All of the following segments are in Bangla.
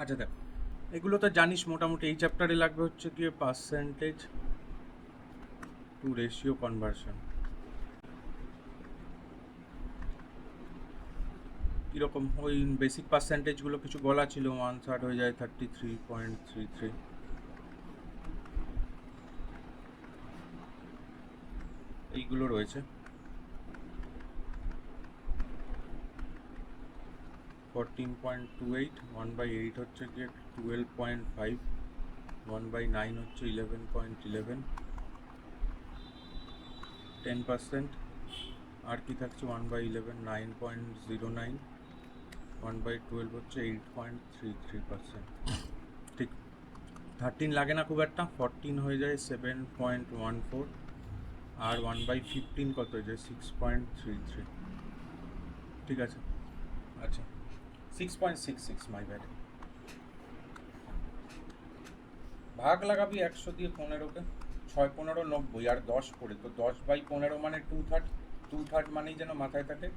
আচ্ছা দেখ, এগুলো তো জানিস মোটামুটি। এই চ্যাপ্টারে লাগবে হচ্ছে গিয়ে পার্সেন্টেজ টু রেশিও কনভার্সন। কীরকম ওই বেসিক পার্সেন্টেজগুলো কিছু বলা ছিল, 1/3 হয়ে যায় 33.33, এইগুলো রয়েছে। 14.28, 1/8 হচ্ছে গিয়ে 12.5, 1/9 হচ্ছে 11.11, 10%। আর কি থাকছে 1/11, 9.09, 1/12 হচ্ছে 8.33%। ঠিক 13 লাগে না খুব একটা, 14 হয়ে যায় 7.14, আর 1/15 কত হয়ে যায় 6.33। ঠিক আছে, আচ্ছা 6.66, মাই ব্যাড। ভাগ লাগাবি 100 দিয়ে 15কে, 6×15 = 90, আর 10 করে, তো 10/15 মানে 2/3, 2/3 মানেই যেন মাথায় থাকে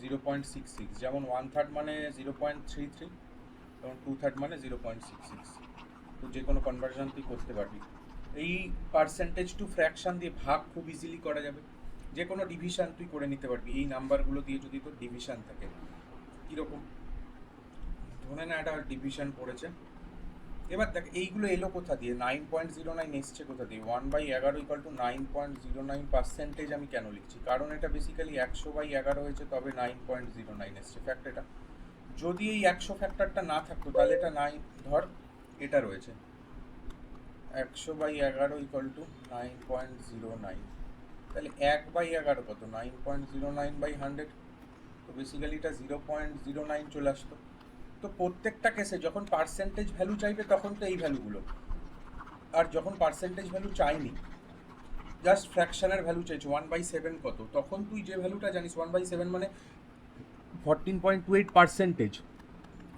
0.66, যেমন 1/3 মানে 0.33, যেমন 2/3 মানে 0.66। তো যে কোনো কনভার্সন তুই করতে পারবি। এই পার্সেন্টেজ টু ফ্র্যাকশন দিয়ে ভাগ খুব ইজিলি করা যাবে। যে কোনো ডিভিশন তুই করে নিতে পারবি এই নাম্বারগুলো দিয়ে, যদি তোর ডিভিশন থাকে। কীরকম, ধরে না একটা ডিভিশন পড়েছে, এবার দেখ এইগুলো এলো কোথা দিয়ে, 9.09 এসছে কোথা দিয়ে, 1/11 = 9.09%। আমি কেন লিখছি, কারণ এটা বেসিক্যালি 100/11 হয়েছে, তবে 9.09 এসছে ফ্যাক্ট এটা। যদি এই 100 ফ্যাক্টরটা না থাকতো তাহলে এটা 9, ধর এটা রয়েছে 100/11 = 9.09, তাহলে 1/11 কত, 9.09/100, তো বেসিক্যালি এটা 0.09 চলে আসতো। তো প্রত্যেকটা কেসে যখন পার্সেন্টেজ ভ্যালু চাইবে তখন তো এই ভ্যালুগুলো, আর যখন পার্সেন্টেজ ভ্যালু চাইনি, জাস্ট ফ্র্যাকশনের ভ্যালু চাইছে 1/7 কত, তখন তুই যে ভ্যালুটা জানিস 1/7 মানে 14.28%,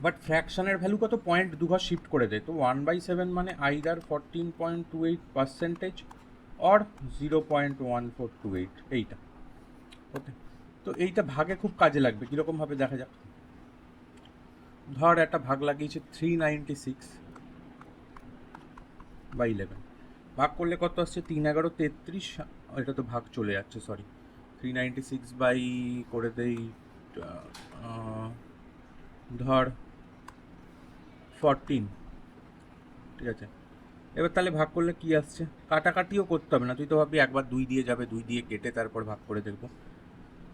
বাট ফ্র্যাকশনের ভ্যালু কত, 0.2 ঘর শিফট করে দেয়, তো 1/7 মানে আইদার 14.28% অর 0.1428, এইটা। ওকে, তো এইটা ভাগে খুব কাজে লাগবে। কীরকমভাবে দেখা যাক, ধর একটা ভাগ লাগিয়েছে 396/11, ভাগ করলে কত আসছে, 3×11 = 33, এটা তো ভাগ চলে যাচ্ছে, সরি। 396 বাই করে দেই ধর 14, ঠিক আছে। এবার তাহলে ভাগ করলে কি আসছে, কাটাকাটিও করতে হবে না, তুই তো ভাববি একবার 2 দিয়ে যাবে, 2 দিয়ে কেটে তারপর ভাগ করে দেখবো।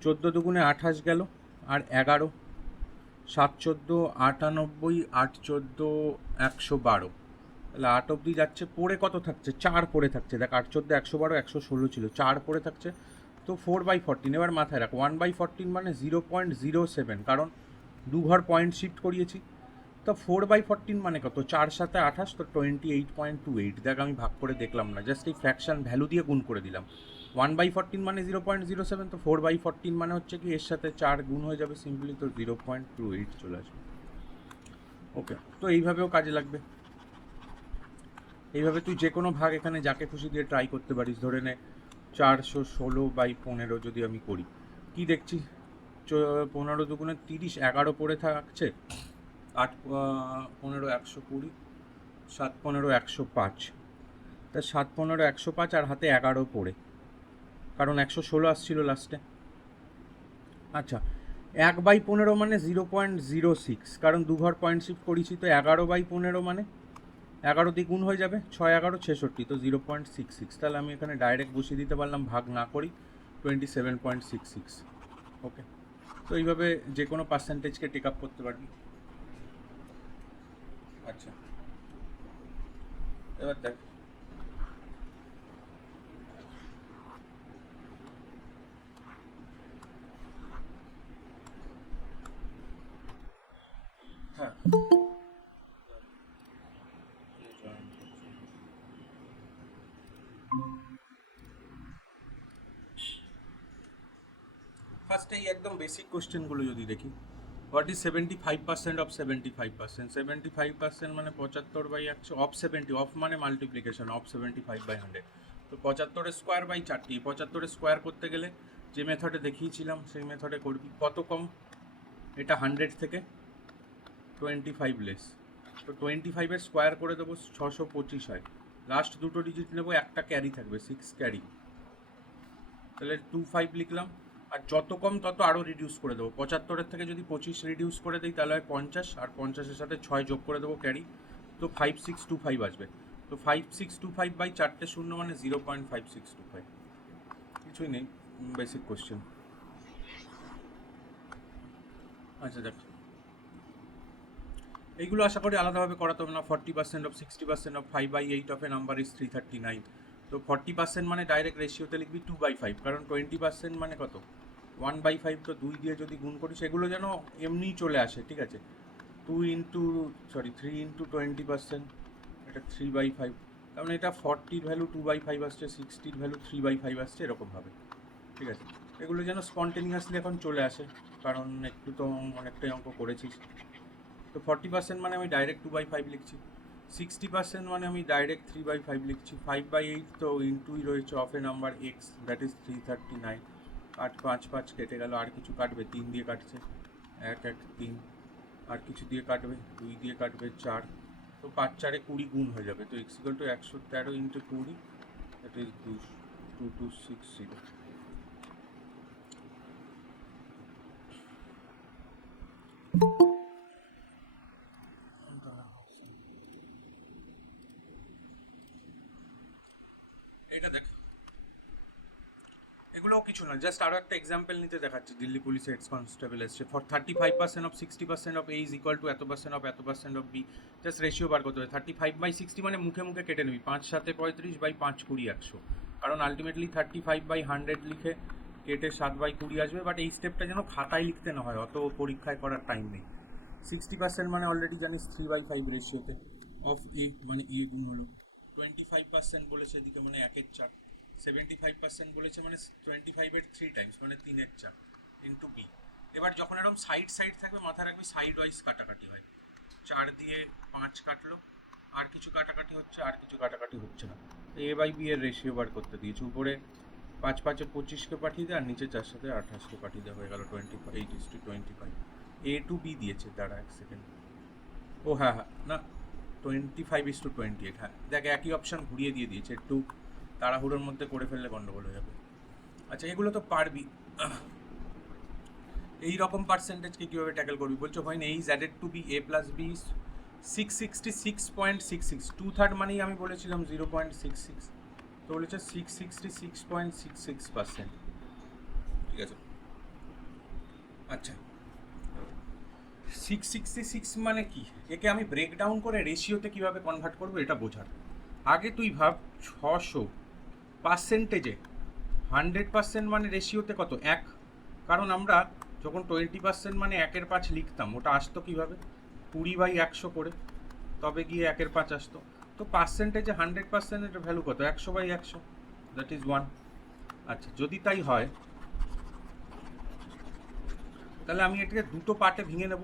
14×2 = 28 গেল, আর 11, 7×14 = 98, 8×14 = 112, তাহলে 8 অবধি যাচ্ছে। পড়ে কত থাকছে, 4 পড়ে থাকছে। দেখ 8×14 = 112, 116 ছিল, 4 পড়ে থাকছে, তো 4/14। এবার মাথায় রাখ 1/14 মানে 0.07, কারণ 2 ঘর পয়েন্ট শিফট করিয়েছি। তো 4/14 মানে কত, 4 × 7 = 28, তো 28.28। দেখ আমি ভাগ করে দেখলাম না, জাস্ট এই ফ্র্যাকশন ভ্যালু দিয়ে গুণ করে দিলাম। 1/14 মানে 0.07, তো 4/14 মানে হচ্ছে কি এর সাথে 4 গুণ হয়ে যাবে সিম্পলি, তো 0.28 চলে আসবে। ওকে, তো এইভাবেও কাজে লাগবে। এইভাবে তুই যে কোনো ভাগ এখানে যাকে খুশি দিয়ে ট্রাই করতে পারিস। ধরে নে 416/15 যদি আমি করি, কি দেখছি, 15×2 = 30, 11 পড়ে থাকছে, 8×15 = 120, 7×15 = 105, তা 7×15 = 105, আর হাতে 11 পড়ে, কারণ 116 আসছিল লাস্টে। আচ্ছা, 1/15 মানে 0.06, কারণ 2 ঘর পয়েন্ট শিফট করেছি, তো 11/15 মানে 11 দিয়ে গুণ হয়ে যাবে, 6×11 = 66, তো 0.66। তাহলে আমি এখানে ডাইরেক্ট বসিয়ে দিতে পারলাম, ভাগ না করি 27.66। ওকে, তো এইভাবে যে কোনো পার্সেন্টেজকে টেক আপ করতে পারবি। আচ্ছা, এবার দেখ, হ্যাঁ ফার্স্টে এই একদম বেসিক কোশ্চেনগুলো যদি দেখি, হোয়াট ইজ 75% অফ 75%? 75% মানে 75/100, অফ 70, অফ মানে মাল্টিপ্লিকেশন, অফ 75/100, তো 75 স্কোয়ার বাই 4টি। 75 স্কোয়ার করতে গেলে যে মেথডে দেখিয়েছিলাম সেই মেথডে করবি। কত কম, এটা 100 থেকে 25 লেস, তো 25-এর স্কোয়ার করে দেবো 625 হয়, লাস্ট দুটো ডিজিট নেবো, একটা ক্যারি থাকবে 6 ক্যারি, তাহলে 25 লিখলাম। আর যত কম তত আরও রিডিউস করে দেবো, 75-এর থেকে যদি 25 রিডিউস করে দিই তাহলে হয় 50, আর 50-এর সাথে 6 যোগ করে দেবো ক্যারি, তো 5625 আসবে। তো 5625 বাই 4টে শূন্য মানে 0.5625, কিছুই নেই, বেসিক কোশ্চেন। আচ্ছা দেখ, এইগুলো আশা করি আলাদাভাবে করাতে হবে না। 40% of 60% of 5/8 of A number is 339। তো 40% মানে ডাইরেক্ট রেশিওতে লিখবি 2/5, কারণ 20% মানে কত 1/5, তো 2 দিয়ে যদি গুণ করি সেগুলো যেন এমনিই চলে আসে, ঠিক আছে। 3 ইন্টু 20%, এটা 3/5, তার মানে এটা 40-র ভ্যালু 2/5 আসছে, 60-র ভ্যালু 3/5 আসছে, এরকমভাবে, ঠিক আছে। এগুলো যেন স্পন্টেনিয়াসলি এখন চলে আসে, কারণ একটু তো অনেকটাই অঙ্ক করেছিস। তো 40% মানে আমি ডাইরেক্ট 2/5 লিখছি, 60% মানে আমি ডাইরেক্ট 3/5 লিখছি, 5/8 তো ইন্টুই রয়েছে of A number x, that is 339। 8 5 5 কেটে গেল, আর কিছু কাটবে, 3 দিয়ে কাটছে, 1 1 3, আর কিছু দিয়ে কাটবে, 2 দিয়ে কাটবে 4, তো 5 4 20 গুণ হয়ে যাবে, তো x equal to 113 into 20, that is 2260। এটা দেখ, এগুলোও কিছু না, জাস্ট আরও একটা এক্সাম্পল নিতে দেখাচ্ছি। দিল্লি পুলিশে এক্স কনস্টেবল এসছে, for 35% of 60% of A is equal to এত% অফ বি, জাস্ট রেশিও বার করতে হবে। 35/60 মানে মুখে মুখে কেটে নিবি, 5 7 35 বাই 5 20 100, কারণ আলটিমেটলি 35/100 লিখে কেটে 7/20 আসবে, বাট এই স্টেপটা যেন খাতায় লিখতে না হয়, অত পরীক্ষায় করার টাইম নেই। 60% মানে অলরেডি জানিস 3/5 রেশিওতে, অফ এ মানে এ গুণ হলো, 25% বলেছে এদিকে মানে 1/4, 75% বলেছে মানে 25-এর 3 টাইমস মানে 3/4 ইন্টু বি। এবার যখন এরকম সাইড সাইড থাকবে মাথায় রাখবি সাইড ওয়াইজ কাটাকাটি হয়, 4 দিয়ে 5 কাটলো, আর কিছু কাটাকাটি হচ্ছে, আর কিছু কাটাকাটি হচ্ছে না, A/B এর রেশিও বার করতে দিয়েছে। উপরে 5 5-এ 25কে পাঠিয়ে দেয়, আর নিচে 4 7-এ 28কে পাঠিয়ে দেওয়া হয়ে গেল, 28:25 A টু বি দিয়েছে, দাঁড়া 1 সেকেন্ড, ও হ্যাঁ হ্যাঁ না 25:28, হ্যাঁ দেখ একই অপশান ঘুরিয়ে দিয়ে দিয়েছে, একটু তাড়াহুড়োর মধ্যে করে ফেললে গন্ডগোল হয়ে যাবে। আচ্ছা এগুলো তো পারবি, এই রকম পার্সেন্টেজকে কীভাবে ট্যাকেল করবি বলছো, হয় না, age added to be A plus B 666.66, 2/3 মানেই আমি বলেছিলাম 0.66, তো বলেছে 666.66%, ঠিক আছে। আচ্ছা 666 মানে কি, একে আমি ব্রেকডাউন করে রেশিওতে কীভাবে কনভার্ট করবো এটা বোঝার আগে তুই ভাব 600%, 100% মানে রেশিওতে কত 1, কারণ আমরা যখন 20% মানে 1/5 লিখতাম, ওটা আসতো কীভাবে 20/100 করে, তবে গিয়ে 1/5 আসতো। তো পার্সেন্টেজে 100%-এর ভ্যালু কত 100/100, দ্যাট ইজ 1। আচ্ছা যদি তাই হয় তাহলে আমি এটাকে দুটো পার্টে ভেঙে নেব।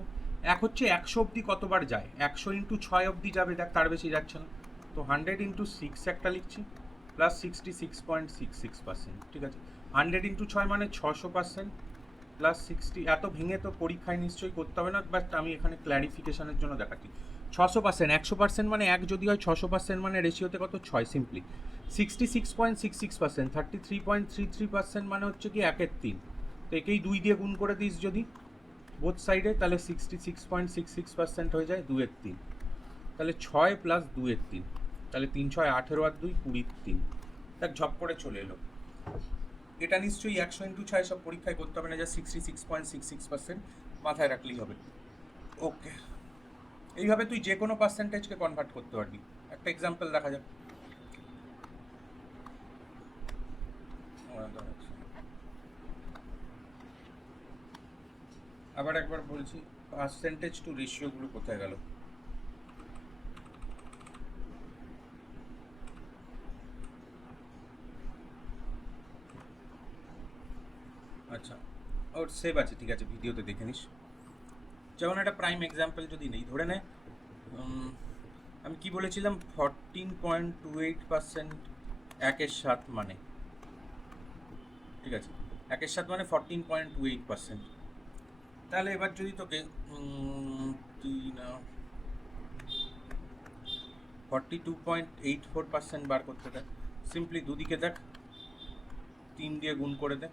এক হচ্ছে 100 অবধি কতবার যায়, 100 ইন্টু 6 অবধি যাবে, দেখ তার বেশি যাচ্ছে না, তো 100 ইন্টু 6 একটা লিখছি, প্লাস 66.66%, ঠিক আছে। 100 ইন্টু 6 মানে 600%, প্লাস 60, এত ভেঙে তো পরীক্ষায় নিশ্চয়ই করতে হবে না, বাট আমি এখানে ক্ল্যারিফিকেশনের জন্য দেখাচ্ছি। 600%, 100% মানে 1 যদি হয়, 600% মানে রেশিওতে কত 6 সিম্পলি, 66.66%, 33.33% মানে হচ্ছে কি 1/3, তো একেই 2 দিয়ে গুণ করে দিস যদি বোথ সাইডে, তাহলে 66.66% হয়ে যায় 2/3, তাহলে 6 প্লাস 2/3, তাহলে 3 6 18 আর 2 23, দেখ ঝপ করে চলে এলো। এটা নিশ্চয়ই 100 ইন্টু 6 সব পরীক্ষায় করতে হবে না, যা 66.66% মাথায় রাখলেই হবে। ওকে, এইভাবে তুই যে কোনো পার্সেন্টেজকে কনভার্ট করতে পারবি। একটা এক্সাম্পল দেখা যাক, আবার একবার বলছি, পার্সেন্টেজ টু রেশিওগুলো কোথায় গেল। আচ্ছা ওর সেভ আছে, ঠিক আছে, ভিডিওতে দেখে নিস। যেমন একটা প্রাইম এক্সাম্পল যদি নেই, ধরে নে আমি কি বলেছিলাম 14.28% 1/7 মানে, ঠিক আছে, 1/7 মানে 14.28%। তাহলে এবার যদি তোকে 42.84% বার করতে দেয়। সিম্পলি দুদিকে দেখ, 3 দিয়ে গুণ করে দে,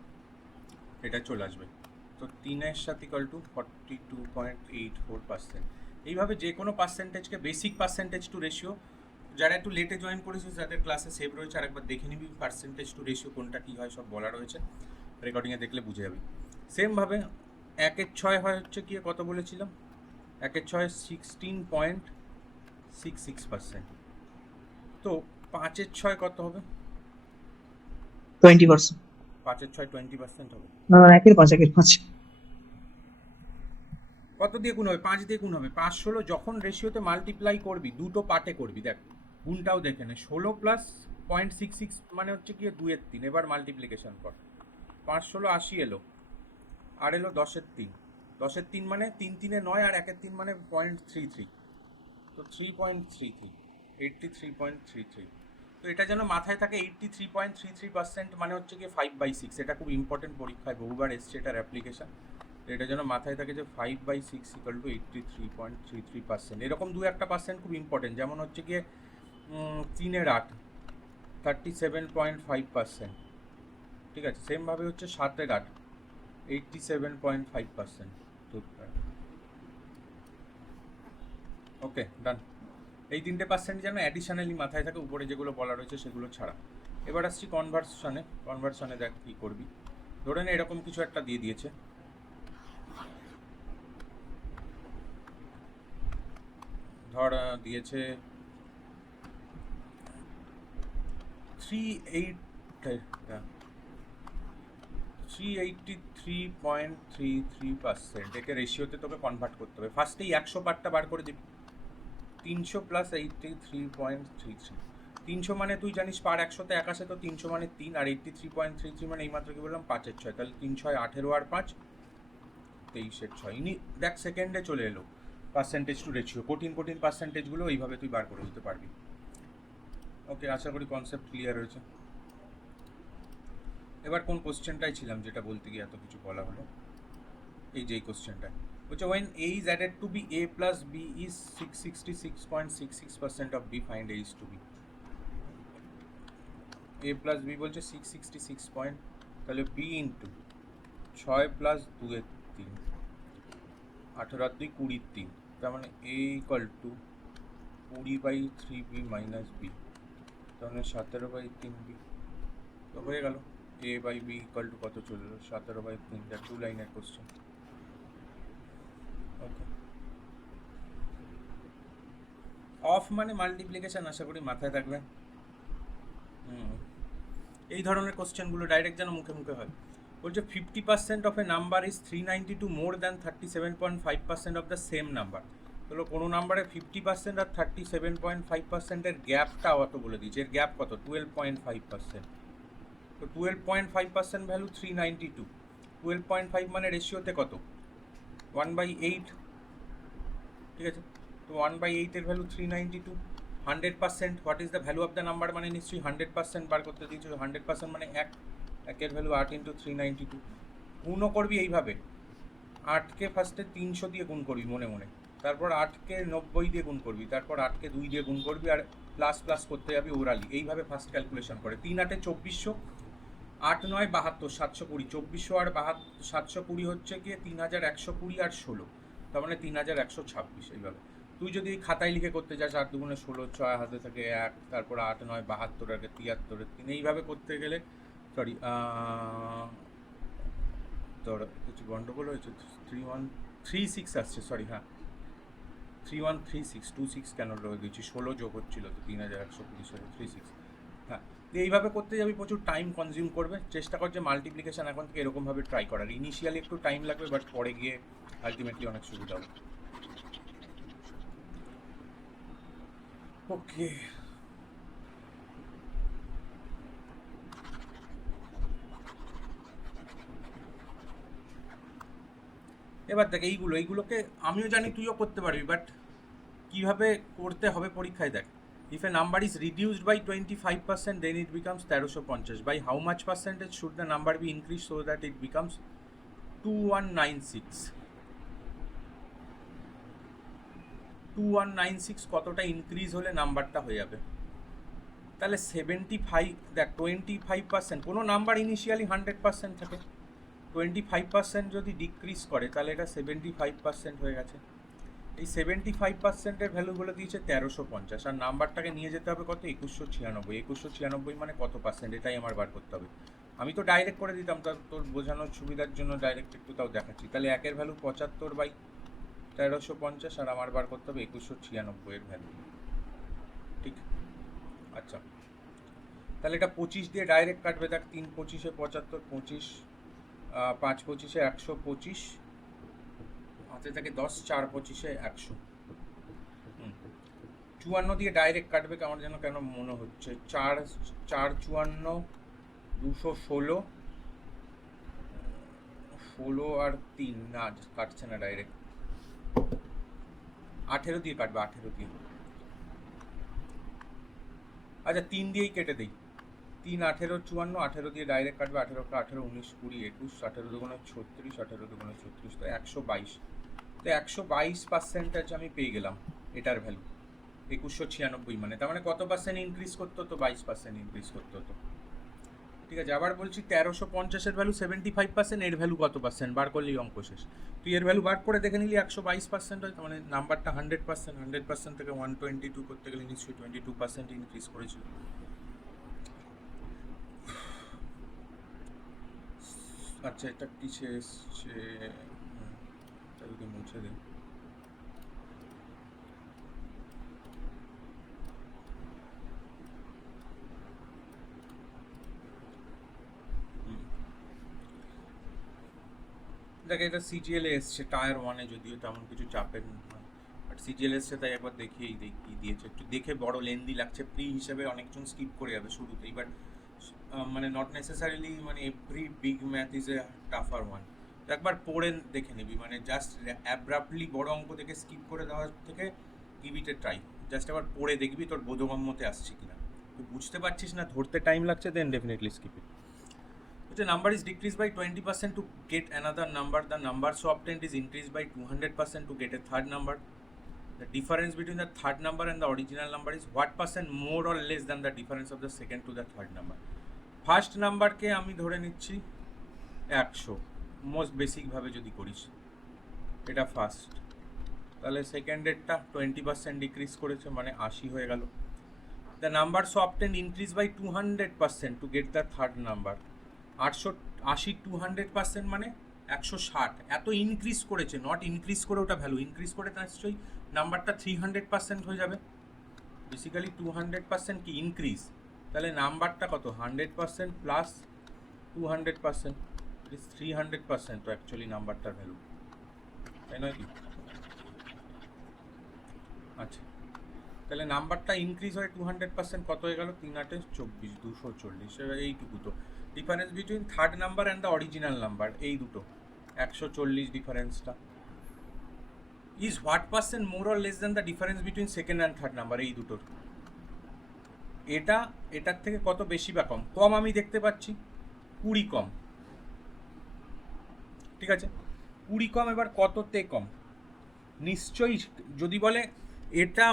এটা চলে আসবে। তো 3 সাথে ইকুয়াল টু 42.84%। এইভাবে যে কোনো পার্সেন্টেজকে বেসিক পার্সেন্টেজ টু রেশিও, যারা একটু লেটে জয়েন করেছিস যাদের ক্লাসে সেভ রয়েছে আরেকবার দেখে নিবি, পার্সেন্টেজ টু রেশিও কোনটা কী হয় সব বলা রয়েছে, রেকর্ডিংয়ে দেখলে বুঝে যাবি। সেমভাবে 1/6 হয় হচ্ছে কি কত বলেছিলাম, 1/6 16.66%। তো 5/6 কত হবে? 20%। 5/6 20% হবে না না, 1/5 কত দিয়ে গুণ হবে? 5 দিয়ে গুণ হবে। 5 16 যখন রেশিওতে মাল্টিপ্লাই করবি, দুটো পার্টে করবি, দেখ গুণটাও দেখে নে। 16 প্লাস 0.66 মানে হচ্ছে কি 2/3। এবার মাল্টিপ্লিকেশন কর, 5 16 80 এলো, আর এলো 10/3। 10/3 মানে 3 3 9, আর 1/3 মানে 0.33। তো 3.33, 83.33। তো এটা যেন মাথায় থাকে, 83.33% মানে হচ্ছে কি 5/6। এটা খুব ইম্পর্টেন্ট, পরীক্ষায় বহুবার এসছে এটার অ্যাপ্লিকেশন। তো এটা যেন মাথায় থাকে যে 5/6 ইকুয়াল টু 83.33%। এরকম দু একটা পার্সেন্ট খুব ইম্পর্টেন্ট, যেমন হচ্ছে গিয়ে 3/8 37.5%। ঠিক আছে, সেমভাবে হচ্ছে 7/8 87.5%। ওকে, ডান। এই 3% যেন অ্যাডিশনালি মাথায় থাকে, উপরে যেগুলো বলা রয়েছে সেগুলো ছাড়া। এবার আসছি কনভার্সনে দেখ কী করবি। ধরে নে এরকম কিছু একটা দিয়ে দিয়েছে, ধর দিয়েছে 383.33%। একে রেশিওতে তোকে কনভার্ট করতে হবে। ফার্স্টেই 100 পার্টটা বার করে দিবি। 300 প্লাস 83.33। 300 মানে তুই জানিস পার 100তে 1 আসে, তো 300 মানে 3, আর 83.33 মানে এইমাত্র কি বললাম 5/6। তাহলে 3 6 18 আর 5 23/6। ইনি দেখ সেকেন্ডে চলে এলো পার্সেন্টেজ টু রেশিও। কঠিন পার্সেন্টেজগুলো এইভাবে তুই বার করে দিতে পারবি। ওকে, আশা করি কনসেপ্ট ক্লিয়ার হয়েছে। এবার কোন কোশ্চেনটাই ছিলাম যেটা বলতে গিয়ে এত কিছু বলা হলো, এই যে কোশ্চেনটা বলছে when a is added to b, a plus b is 666.66% of b, find a is to b। a plus b বলছে 666 পয়েন্ট, তাহলে b ইন্টু 6 প্লাস 2/3 18 আর 2 20/3, তার মানে a equal to 20/3b minus b, তার মানে 17/3b। তো হয়ে গেল a by b equal to কত চলে এলো 17/3। যা 2 লাইনের কোশ্চেন। ওকে, অফ মানে মাল্টিপ্লিকেশন, আশা করি মাথায় থাকবে। এই ধরনের কোশ্চেনগুলো ডাইরেক্ট যেন মুখে মুখে হয়। বলছে 50% of A number is 392 more than 37.5% of the same number. তাহলে কোনো নাম্বারে 50% আর 37.5%-এর গ্যাপটা অত বলে দিয়েছে। এর গ্যাপ কত? 12.5%। তো 12.5% ভ্যালু 392। 12.5 মানে রেশিওতে কত? 1/8। ঠিক আছে, তো 1/8 এর value 392। 100%, what is the value of the number, মানে নিশ্চয়ই 100% বার করতে দিয়েছিল। 100% মানে 1 ভ্যালু 8 ইন্টু 392। গুণও করবি এইভাবে, 8কে ফার্স্টে 300 দিয়ে গুণ করবি মনে মনে, তারপর 8কে 90 দিয়ে গুণ করবি, তারপর 8কে 2 দিয়ে গুণ করবি, আর প্লাস প্লাস করতে যাবি ওরালি। এইভাবে ফার্স্ট ক্যালকুলেশন করে। 3 8 2400, 8 9 72, 720। 2400 আর 720 হচ্ছে গিয়ে 3120 আর 16, তার মানে 3126। এইভাবে তুই যদি খাতায় লিখে করতে চাস 8 2 16, 6 হাতে থাকে 1, তারপর 8 9 72, আগে 73 3, এইভাবে করতে গেলে সরি তোর কিছু গন্ডগোল হয়েছে। 3136 আসছে, সরি, হ্যাঁ 3136, 26 কেন রয়ে দিয়েছি, 16 যোগ হচ্ছিল তো 3120 সাথে 36। হ্যাঁ, তো এইভাবে করতে যাবি, প্রচুর টাইম কনজিউম করবে। চেষ্টা কর যে মাল্টিপ্লিকেশান এখন থেকে এরকমভাবে ট্রাই করার। ইনিশিয়ালি একটু টাইম লাগবে, বাট পরে গিয়ে আলটিমেটলি অনেক সুবিধা হবে। ওকে, এবার দেখ এইগুলোকে আমিও জানি, তুইও করতে পারবি, বাট কীভাবে করতে হবে পরীক্ষায় দেখ। If a number is reduced by 25%, then it becomes 1350. By how much percentage should the number be increased so that it becomes 2196? 2196 কতটা ইনক্রিজ হলে নাম্বারটা হয়ে যাবে? তাহলে 75, দেখ 25%, কোনো নাম্বার ইনিশিয়ালি 100% থাকে, 25% যদি ডিক্রিজ করে তাহলে এটা 75% হয়ে গেছে। এই 75%-এর ভ্যালু বলে দিয়েছে 1350, আর নাম্বারটাকে নিয়ে যেতে হবে কত? 2196। 2196 মানে কত পার্সেন্ট, এটাই আমার বার করতে হবে। আমি তো ডাইরেক্ট করে দিতাম, তোর বোঝানোর সুবিধার জন্য ডাইরেক্ট একটু তাও দেখাচ্ছি। তাহলে একের ভ্যালু 75/1350, আর আমার বার করতে হবে 2196-এর ভ্যালু, ঠিক? আচ্ছা, তাহলে এটা 25 দিয়ে ডাইরেক্ট কাটবে। দেখ 3 25-এ 75, 25 5 25-এ 125, হাতে থাকে 10, 4 25-এ 100। 54 দিয়ে ডাইরেক্ট কাটবে, কেমন যেন কেন মনে হচ্ছে। 4 4 54 216, 16 আর 3 না, কাটছে না ডাইরেক্ট। 18 দিয়ে কাটবে, 18 দিয়ে। আচ্ছা 3 দিয়েই কেটে দিই। 3 18 54, 18 দিয়ে ডাইরেক্ট কাটবে। 18 18 19 20 21, 18 দুগুণে 36, 18 দুগুণে 36, তো 122। তো 122% আমি পেয়ে গেলাম এটার ভ্যালু 2196, মানে তার মানে কত পার্সেন্ট ইনক্রিজ করতে হতো? 22% ইনক্রিজ করতে হতো, ঠিক আছে? আবার বলছি 1350-এর ভ্যালু 75%, এর ভ্যালু কত পার্সেন্ট বার করলেই অঙ্ক শেষ। তুই এর ভ্যালু বার করে দেখে নিলি 122% হয়, মানে নাম্বারটা 100%। 100% থেকে 122 করতে গেলে নিশ্চয়ই 22% ইনক্রিজ করেছিল। আচ্ছা, এটা কিসে এসছে? যদি মুছে দিই। দেখ এটা সিজিএল এসছে টায়ার 1-এ, যদিও তেমন কিছু চাপের নয়, বাট সিজিএল এসছে তাই একবার দেখেই দেখি দিয়েছে। একটু দেখে বড় লেন্দি লাগছে, প্রি হিসেবে অনেকজন স্কিপ করে যাবে শুরুতেই, বাট মানে নট নেসেসারিলি, মানে every big math is a টাফার one. তো একবার পড়ে দেখে নিবি, মানে জাস্ট অ্যাব্রাপ্টলি বড় অঙ্ক দেখে স্কিপ করে দেওয়ার থেকে give it A try. Just একবার পড়ে দেখবি তোর বোধগম্যতে আসছে কিনা। তুই বুঝতে পারছিস না, ধরতে টাইম লাগছে, then definitely skip it. If the number is decreased by 20% to get another number, the number so obtained is increased by 200% to get a third number. The difference between the third number and the original number is what percent more or less than the difference of the second to the third number. First নাম্বারকে আমি ধরে নিচ্ছি 100, মোস্ট বেসিকভাবে যদি করিস, এটা ফার্স্ট। তাহলে সেকেন্ডেরটা 20% ডিক্রিজ করেছে, মানে 80 হয়ে গেল। The number so obtained increase by 200% to get the third number. 880 200% মানে 160, এত ইনক্রিজ করেছে, নট ইনক্রিজ করে ওটা ভ্যালু, ইনক্রিজ করে তার নিশ্চয়ই নাম্বারটা 300% হয়ে যাবে। বেসিক্যালি 200% কি ইনক্রিজ, তাহলে নাম্বারটা কত? 100% প্লাস 200%, 300% তো অ্যাকচুয়ালি নাম্বারটার ভ্যালু, তাই নয় কি? আচ্ছা, তাহলে নাম্বারটা ইনক্রিজ হয়ে 200% কত হয়ে গেল? 3 8 24, 240। এইটুকু তো difference between third number and the original number, এই দুটো 140 ডিফারেন্সটা। Is what percent more or less than the difference between second and third number, এই দুটোর। এটার থেকে কত বেশি বা কম? কম আমি দেখতে পাচ্ছি 20 কম, ঠিক আছে? 20 কম, এবার কততে কম? নিশ্চয়ই যদি বলে এটা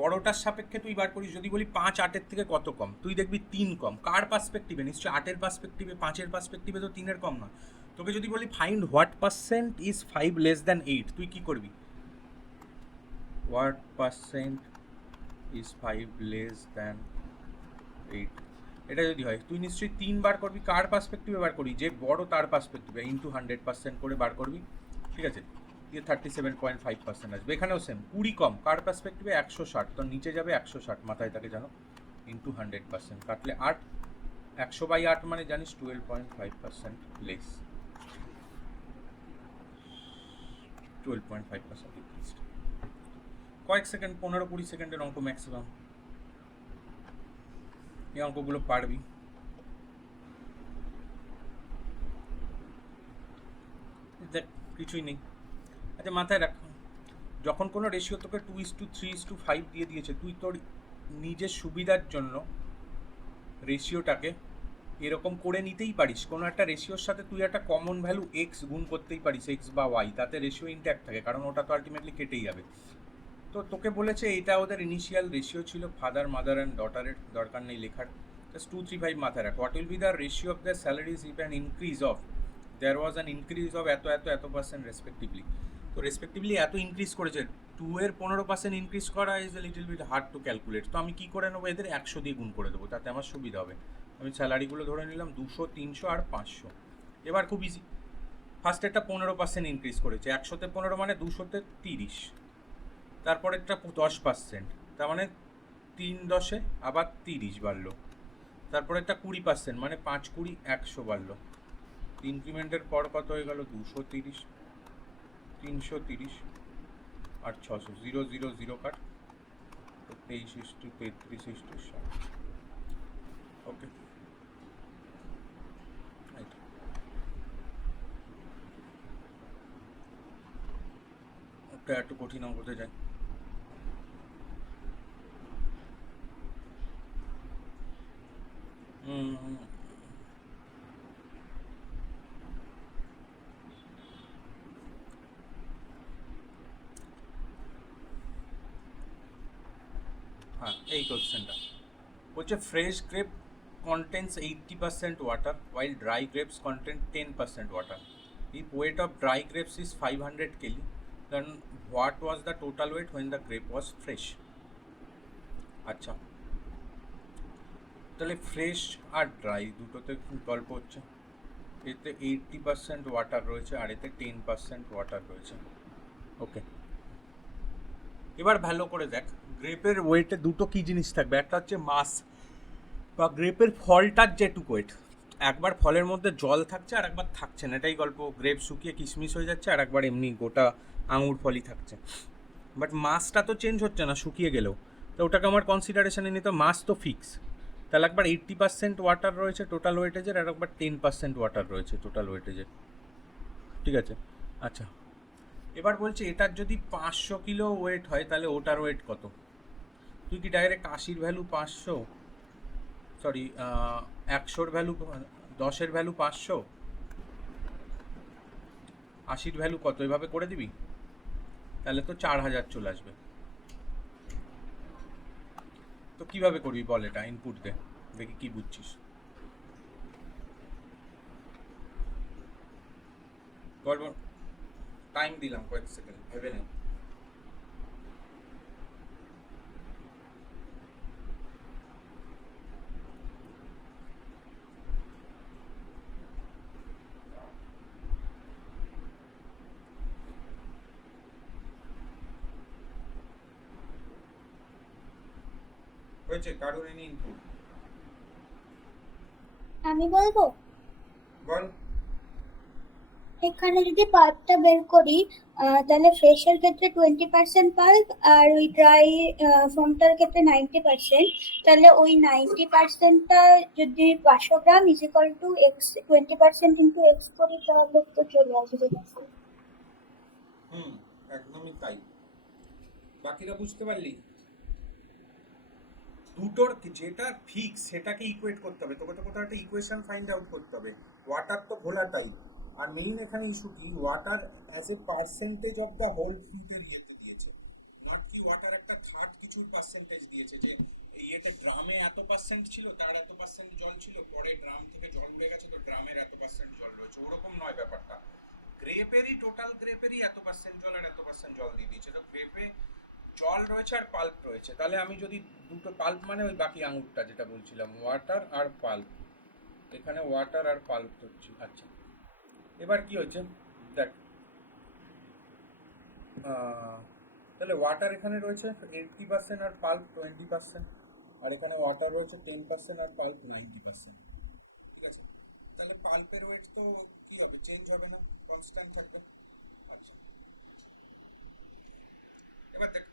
বড়টার সাপেক্ষে তুই বার করিস, যদি বলি 5 8-এর থেকে কত কম, তুই দেখবি 3 কম। কার পার্সপেক্টিভে? নিশ্চয়ই 8-এর পার্সপেক্টিভে, 5-এর পার্সপেক্টিভে তো 3-এর কম না। তোকে যদি বলি find what percent is 5 less than 8, তুই কি করবি? What percent is 5 less than 8, এটা যদি হয় তুই নিশ্চয়ই 3 বার করবি। কার পার্সপেক্টিভে বার করবি? যে বড় তার পার্সপেক্টিভে, ইন্টু 100% করে বার করবি, ঠিক আছে? 37.5% আসবে। এখানেও সেম, 20 কম, কার পার্সপেক্টিভে? 160, তো নিচে যাবে 160, মাথায় থাকে জানো, ইন্টু 100%, কাটলে 8, 100/8 মানে জানিস 12.5% লেস, 12.5% ডিক্রিজড। কয়েক সেকেন্ড, 15-20 সেকেন্ডের অঙ্ক ম্যাক্সিমাম, এই অঙ্কগুলো পারবি। দেখ কিছুই নেই। আচ্ছা মাথায় রাখ, যখন কোনো রেশিও তোকে 2:3:5 দিয়ে দিয়েছে, তুই তোর নিজের সুবিধার জন্য রেশিওটাকে এরকম করে নিতেই পারিস। কোনো একটা রেশিওর সাথে তুই একটা কমন ভ্যালু এক্স গুণ করতেই পারিস, এক্স বা ওয়াই, তাতে রেশিও ইনট্যাক্ট থাকে, কারণ ওটা তো আলটিমেটলি কেটেই যাবে। তো তোকে বলেছে এটা ওদের ইনিশিয়াল রেশিও ছিল ফাদার মাদার অ্যান্ড ডটারের, দরকার নেই লেখার, জাস্ট 2, 3, 5 মাথায় রাখ। What will be the ratio of the salaries if an increase of there was an increase of এত পার্সেন্ট রেসপেক্টিভলি। তো রেসপেক্টিভলি এত ইনক্রিজ করেছে, 2 এর 15% ইনক্রিজ করা is a little bit hard to calculate. তো আমি কী করে নেবো, এদের 100 দিয়ে গুণ করে দেবো, তাতে আমার সুবিধা হবে। আমি স্যালারিগুলো ধরে নিলাম 200, 300 আর 500। এবার খুব ইজি, ফার্স্ট একটা 15% ইনক্রিজ করেছে, 100তে 15 মানে 200তে 30, তারপরে একটা 10%, তার মানে 3×10 আবার 30 বাড়লো, তারপরে একটা 20% মানে 5×20 100 বাড়লো। ইনক্রিমেন্টের পর কত হয়ে গেল, 230, 330 আর 600, 0 0 0 কাট, তো 23:33:60। ওকে, ওটা একটু কঠিন অঙ্কতে যায়। হ্যাঁ, এই কোশ্চেনটা বলছে fresh grape contains 80% water while dry grapes contain 10% water. If weight of dry grapes is 500 kg, then what was the total weight when the grape was fresh? আচ্ছা, তাহলে ফ্রেশ আর ড্রাই দুটোতে গল্প হচ্ছে, এতে 80% ওয়াটার রয়েছে আর এতে 10% ওয়াটার রয়েছে। ওকে, এবার ভালো করে দেখ, গ্রেপের ওয়েটে দুটো কী জিনিস থাকবে, একটা হচ্ছে মাস বা গ্রেপের ফলটার যেটুকু ওয়েট, একবার ফলের মধ্যে জল থাকছে আর একবার থাকছে না, এটাই গল্প। গ্রেপ শুকিয়ে কিশমিশ হয়ে যাচ্ছে আর একবার এমনি গোটা আঙুর ফলই থাকছে, বাট মাসটা তো চেঞ্জ হচ্ছে না শুকিয়ে গেলেও, তো ওটাকে আমার কনসিডারেশনে নিতে, মাস তো ফিক্স। তাহলে একবার 80% ওয়াটার রয়েছে টোটাল ওয়েটেজের আর একবার 10% ওয়াটার রয়েছে টোটাল ওয়েটেজের, ঠিক আছে। আচ্ছা, এবার বলছে এটার যদি 500 কিলো ওয়েট হয় তাহলে ওটার ওয়েট কত? তুই কি ডাইরেক্ট 80-র ভ্যালু 500, সরি 100-র ভ্যালু 10-এর ভ্যালু 500, 80-র ভ্যালু কত, এভাবে করে দিবি? তাহলে তো 4000 চলে আসবে। তো কিভাবে করবি বল, এটা ইনপুট দে দেখি কি বুঝছিস। গল্প টাইম দিলাম কয়েক সেকেন্ড, ভেবে নে। হয়েছে কারোর এনি ইনপুট? আমি বলবো, বল। এখানে যদি পাল্পটা বের করি, তাহলে ফ্রেশের ক্ষেত্রে 20% পাল্প আর ওই ড্রাই ফর্মটার ক্ষেত্রে 90%। তাহলে ওই 90%টা যদি 500 gram is equal to x 20% into x করি তাহলে তো চলে আসবে। একদমই তাই। বাকিরা বুঝতে পারলি? দুটোর যেটা ফিক্স সেটাকে ইকুয়েট করতে হবে, তোকে তো কোথাও একটা ইকুয়েশন ফাইন্ড আউট করতে হবে। ওয়াটার তো ভোলাটাইল, আর মেইন এখানে ইস্যু কি, water as a percentage of the whole ফ্রুটের ইয়েতে দিয়েছে, নট কি ওয়াটার একটা থার্ড কিছুর পার্সেন্টেজ দিয়েছে, যে ইয়েতে ড্রামে এত পার্সেন্ট ছিল, তার এত পার্সেন্ট জল ছিল, পরে ড্রাম থেকে জল উড়ে গেছে তো ড্রামের এত পার্সেন্ট জল রয়েছে, ওরকম নয় ব্যাপারটা। গ্রেপেরই টোটাল গ্রেপেরই এত পার্সেন্ট জল আর এত পার্সেন্ট জল দিয়ে দিয়েছে, তো গ্রেপে জল রয়েছে আর পাল্প রয়েছে। তাহলে আমি যদি দুটো পাল্প মানে ওই বাকি আঙুরটা যেটা বলছিলাম, ওয়াটার আর পাল্প, এখানে ওয়াটার আর পাল্প ধরছি। আচ্ছা, এবার কি হচ্ছে দেখ, তাহলে ওয়াটার এখানে রয়েছে 80% আর পাল্প 20%, আর এখানে ওয়াটার রয়েছে 10% আর পাল্প 90%, ঠিক আছে। তাহলে পাল্পের ওয়েট তো কি হবে, চেঞ্জ হবে না, কনস্ট্যান্ট থাকবে। আচ্ছা, এবার দেখ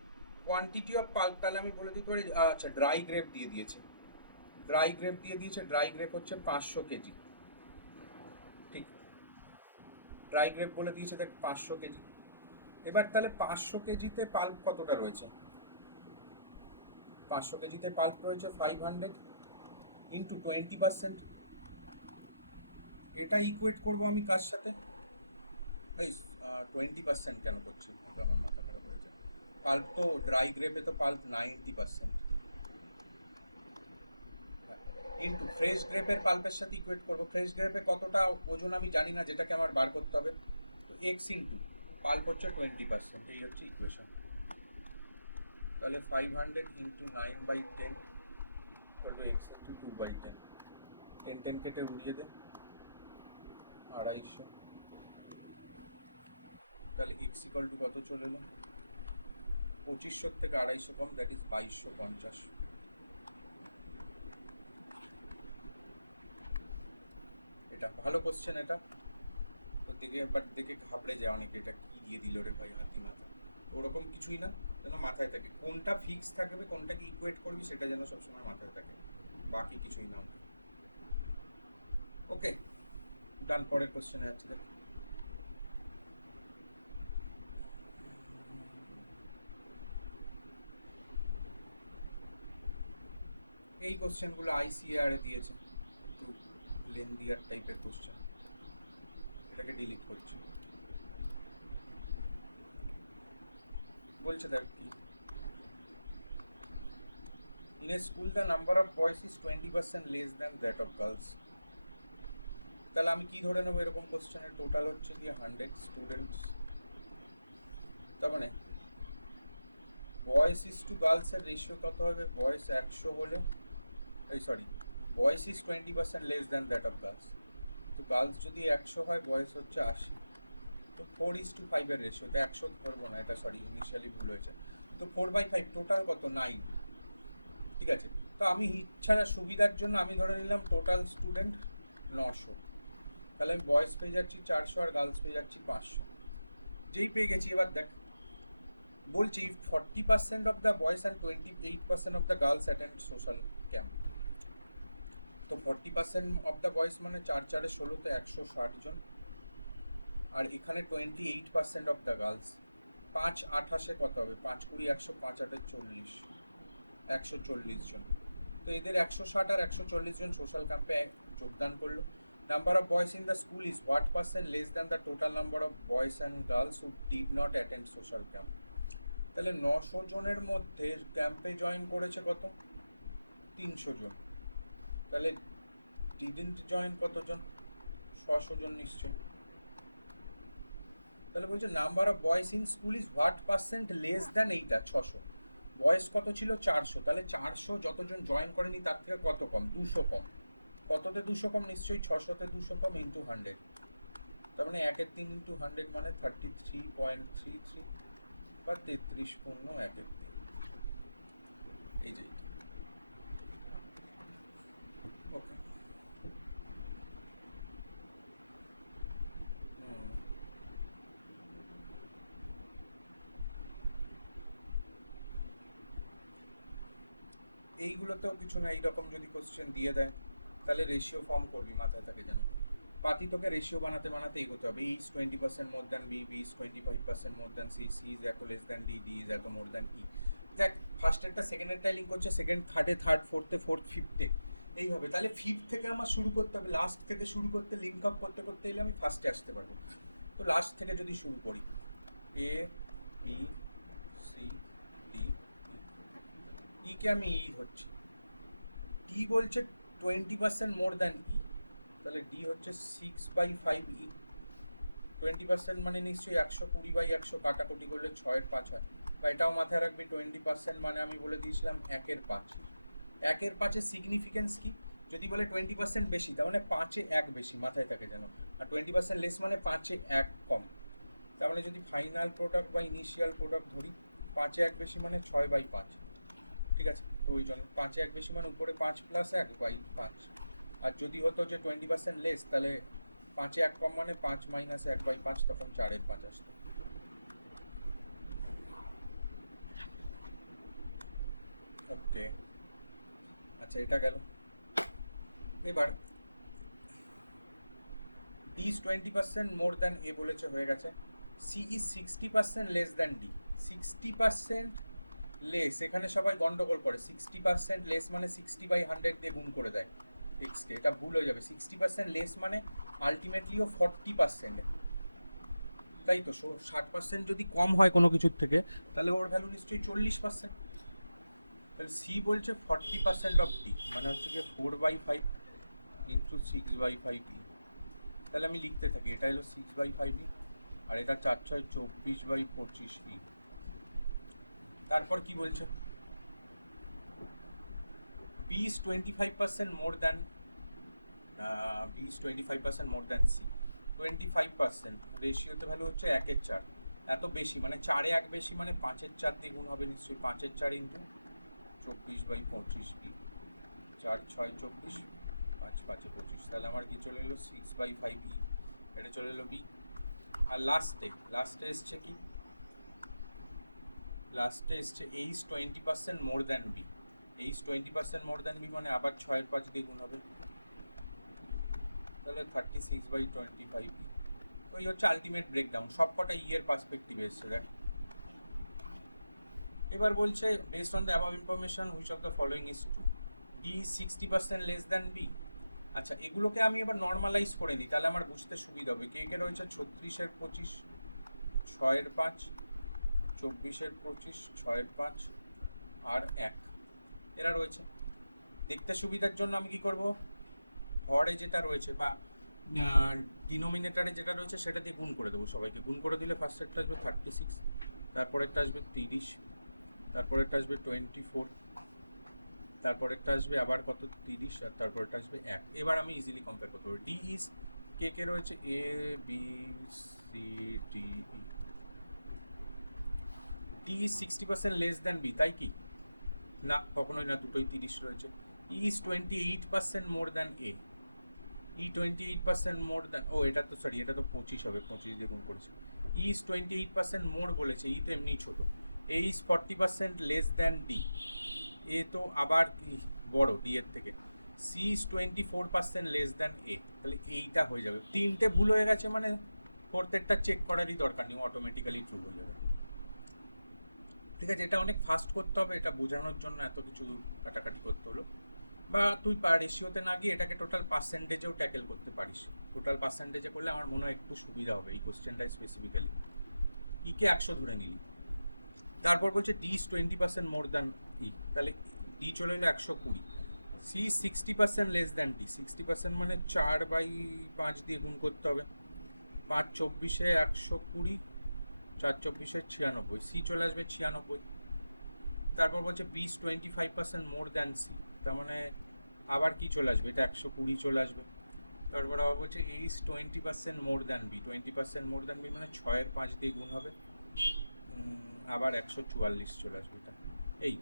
কোয়ান্টিটি অফ পাল্প, তাহলে আমি বলে দিতে পারি, আচ্ছা ড্রাই গ্রেপ দিয়ে দিয়েছে, ড্রাই গ্রেপ দিয়ে দিয়েছে, ড্রাই গ্রেপ হচ্ছে 500 কেজি, ঠিক, ড্রাই গ্রেপ বলে দিয়েছে দেখ 500 কেজি। এবার তাহলে 500 কেজিতে পাল্প কতটা রয়েছে, 500 কেজিতে পাল্প রয়েছে 500 ইন্টু 20%, এটা ইকুয়েট করবো আমি কার সাথে, এই 20% কেন করছি, আমার মাথা খারাপ হয়ে যায়, পাল্প তো ড্রাই গ্রেপে তো পাল্প 90%, ইন্টু ফ্রেশ গ্রেপের পাল্পের সাথে ইকুয়েট করবো। ফ্রেশ গ্রেপে কতটা ওজন আমি জানি না, যেটাকে আমার বার করতে হবে। তো এক্স ইন্টু পাল্প হচ্ছে 20%, এই হচ্ছে ইকুয়েশন। তাহলে 500 ইন্টু 9/10 টু এক্স ইন্টু 2/10, 10 কেটে উড়িয়ে দে, 250। তাহলে এক্স ইকাল টু কত চলে এলো, 2500 থেকে 250 কম, দ্যাট ইজ 2250। এটা ভালো কোশ্চেন, এটা তো দেখে একবার দেখে ঘাবড়ে যায় অনেকে, এটা কি দিয়ে দিল রে ভাই হাতি মাথা। ওরকম কিছুই না, যেন মাথায় থাকে কোনটা ফিক্স থাকবে, কোনটাকে ইকুয়েট করবি, সেটা যেন সবসময় মাথায় থাকে, বাকি কিছুই না। ওকে ডান, পরের কোশ্চেনে যাচ্ছি। দেখ এই কোশ্চেনগুলো আইসিএআর এ দিয়েছে, একটু লেন্দিয়ার টাইপের কোশ্চেন, এটাকে ডিলিট করছি। বলছে দেখ কি, in a school the number of boys is 20% less than that of girls। তাহলে আমি কি ধরে নেবো, এরকম কোশ্চেনের টোটাল হচ্ছে কি 100 স্টুডেন্টস, তার মানে বয়েস ইস টু গার্লস এর রেশিও কত হবে, বয়েস 100 হলে, এই সরি, বয়েস ইস 20% less than that of girls. তো গার্লস যদি 100 হয়, বয়েস হচ্ছে 80, তো 4:5 এর রেশিও, তো 100 ধরবো না, এটা সরি ইনিশিয়ালি ভুল হয়েছে। তো 4/5, টোটাল কত, 9। ঠিক আছে, তো আমি ইচ্ছার সুবিধার জন্য আমি ধরে নিলাম টোটাল স্টুডেন্ট 900, তাহলে আমি বয়েজ পেয়ে যাচ্ছি 400 আর গার্লস পেয়ে যাচ্ছি 500। যেই পেয়ে গেছি, এবার দেখ বলছি 40% of the boys and 28% of the girls attend social camp. তো 40% অফ দ্য বয়েজ মানে 4 4 16, তো 160 জন। আর এখানে 28% অফ দ্য গার্লস, 5 28 কত হবে, 5 20 100, 5 8 40, 140 জন। তো এদের 160 আর 140 জন সোশ্যাল ক্যাম্পে যোগদান করলো। Number of boys in the school is what percent less than the total number of boys and girls who did not attend social camp. তাহলে 900 জনের মধ্যে ক্যাম্পে জয়েন করেছে কত, 300 জন। তাহলে ডিডেন্ট জয়েন কতজন, 600 জন নিশ্চয়। তাহলে বলছে number of boys in school is what percent less than, এইটা 600, বয়েস কত ছিল 400, তাহলে 400 যতজন জয়েন করেনি তার থেকে কত কম, 200 কম। কততে 200 কম, নিশ্চয়ই 600তে 200 কম, ইন্টু 100। তার মানে 1/3 ইন্টু 100 মানে 33.33 বা 33 পূর্ণ 1/3, এই যে ওকে। এইগুলোতেও কিছু না, এইরকম যদি কোশ্চেন দিয়ে দেয় তাহলে রেশিও ফর্ম করবি, মাথায় থাকে যেন। পাতি তোকে রেশিও বানাতে বানাতে এগোতে হবে। E is 20% more than B, B is 25% more than C, C is এত less than D, D is এত মোর দ্যান ই। দেখ ফার্স্টেরটা সেকেন্ডেরটাই লিঙ্ক করছে, সেকেন্ড থার্ডে থার্ড, ফোর্থে ফোর্থ, ফিফথে, এইভাবে। তাহলে ফিফথ থেকে আমার শুরু করতে হবে, লাস্ট থেকে শুরু করতে লিঙ্ক আপ করতে করতে এলে আমি ফার্স্টে আসতে পারবো। তো লাস্ট থেকে যদি শুরু করি, এ বি সি ডি, ইকে আমি ই হচ্ছে, ডি বলছে 20% মোর দ্যান ই, তাহলে ডি হচ্ছে 6/5 ই। 20% মানে নিশ্চয়ই 120/100, কাটাকুটি করলে 6/5 হয়, বা এটাও মাথায় রাখবি 20% মানে আমি বলে দিয়েছিলাম 1/5। 1/5-এর সিগনিফিকেন্স কি, যদি বলে 20% বেশি, তার মানে 5-এ 1 বেশি, মাথায় থাকে যেন। আর 20% লেস মানে 5-এ 1 কম। তার মানে যদি ফাইনাল প্রোডাক্ট বা ইনিশিয়াল প্রোডাক্ট ধরি, 5-এ 1 বেশি মানে 6/5। ঠিক আছে, তো ওই জন্য 5-এ 1 বেশি মানে উপরে 5 + 1/5। আর যদি হতো যে 20% লেস, তাহলে 5-এ 1 কম মানে 5 - 1/5, তখন 4/5 আসতো। ওকে, আচ্ছা এটা গেল। এবার D is 20% more than A বলেছে, হয়ে গেছে। C is 60% less than D. 60% less, এখানে সবাই গন্ডগোল করে, 60% লেস মানে 60/100 দিয়ে গুণ করে দেয় এক্সকে, এটা ভুল হয়ে যাবে। 60% লেস মানে আলটিমেটলিও 40%। তাই তো 60% যদি কম হয় কোনো কিছুর থেকে তাহলে ওর ভ্যালু নিশ্চয়ই 40%। তাহলে সি বলছে 40% অফ ডি, মানে হচ্ছে গিয়ে 4/5 ইন্টু 6/5 ই। তাহলে আমি লিখতে থাকি, এটা হলো 6/5 ই, আর এটা 4/6 24/25 ই। তারপর কি বলছে, B is 25% more than B is 25% more than C। 25% রেশিওতে value হচ্ছে 1/4, এত বেশি মানে 4-এ 1 বেশি মানে 5/4 দিয়ে গুণ হবে নিশ্চয়ই, 5/4 ইন্টু 24/25 বি, 4/6 24, 5/5 25, তাহলে আমার কি চলে এলো 6/5 ই, এটা চলে এলো বি। আর লাস্টে এসছে কি, লাস্টে এসছে A is 20% more than B। A is 20% more than B মানে আবার 6/5 দিয়ে গুণ হবে, তাহলে 36/25 ই। ওই হচ্ছে আলটিমেট ব্রেকডাউন, সব কটা ই এর পার্সপেক্টিভে এসছে দেখ। এবার বলছে based on the above information which of the following is true, D 60% less than B. আচ্ছা, এগুলোকে আমি এবার নর্মালাইজ করে নিই, তাহলে আমার বুঝতে সুবিধা হবে। কে কে রয়েছে 36/25, 6/5, 24/25, 6/5 আর 1, এরা রয়েছে। দেখতে সুবিধার জন্য আমি কি করব, হরে যেটা রয়েছে বা ডিনোমিনেটারে যেটা রয়েছে সেটা দিয়ে গুণ করে দেবো সবাইকে। গুণ করে দিলে ফার্স্টেরটা আসবে 36, তারপরেরটা আসবে 30, তারপরেরটা আসবে 24, তারপরেরটা আসবে আবার কত 30, আর তারপরেরটা আসবে 1। এবার আমি ইজিলি কম্পেয়ার করতে পারবো। ডি ইজ কে কে রয়েছে A B C D E. D is 60% less than B, তাই কি? না, কখনোই না, দুটোই 30 রয়েছে। E is 28% more than A. E 28% more than, ও এটা তো সরি, এটা তো 25 হবে, 25 দিয়ে গুণ করেছে। ই ইজ 28% মোর বলেছে, ই তো এমনি ছোট। এ ইজ 40% লেস দ্যান ডি, এ তো আবার বড় ডি এর থেকে। C is 24% less than a, তাহলে এইটা হয়ে যাবে। তিনটে ভুল হয়ে গেছে মানে প্রত্যেকটা চেক করারই দরকার নেই, অটোমেটিক্যালি ট্রু হয়ে যাবে। ঠিক আছে, এটা অনেক ফাস্ট করতে হবে, এটা বোঝানোর জন্য এত কিছু কাটাকাটি করতে হলো। বা তুই রেশিওতে না গিয়ে এটাকে টোটাল পার্সেন্টেজেও ট্যাকেল করতে পারিস। টোটাল পার্সেন্টেজে করলে আমার মনে হয় একটু সুবিধা হবে এই কোশ্চেনটাই স্পেসিফিক্যালি। ইকে 100 ধরে নিলি, তারপর বলছে ডি ইজ 20% মোর দ্যান ই, তাহলে ডি চলে এলো 120। সি 60% লেস দ্যান ডি, 60% মানে 4/5 দিয়ে গুণ করতে হবে, 5/24 120, 4/24 96, সি চলে আসবে 96। তারপর বলছে B is 25% more than C, তার মানে আবার কি চলে আসবে, এটা 120 চলে আসবে। তারপর আবার বলছে A is 20% more than B, 20% more than B মানে 6/5 দিয়ে গুণ হবে, আবার 144 চলে আসবে। এটা এই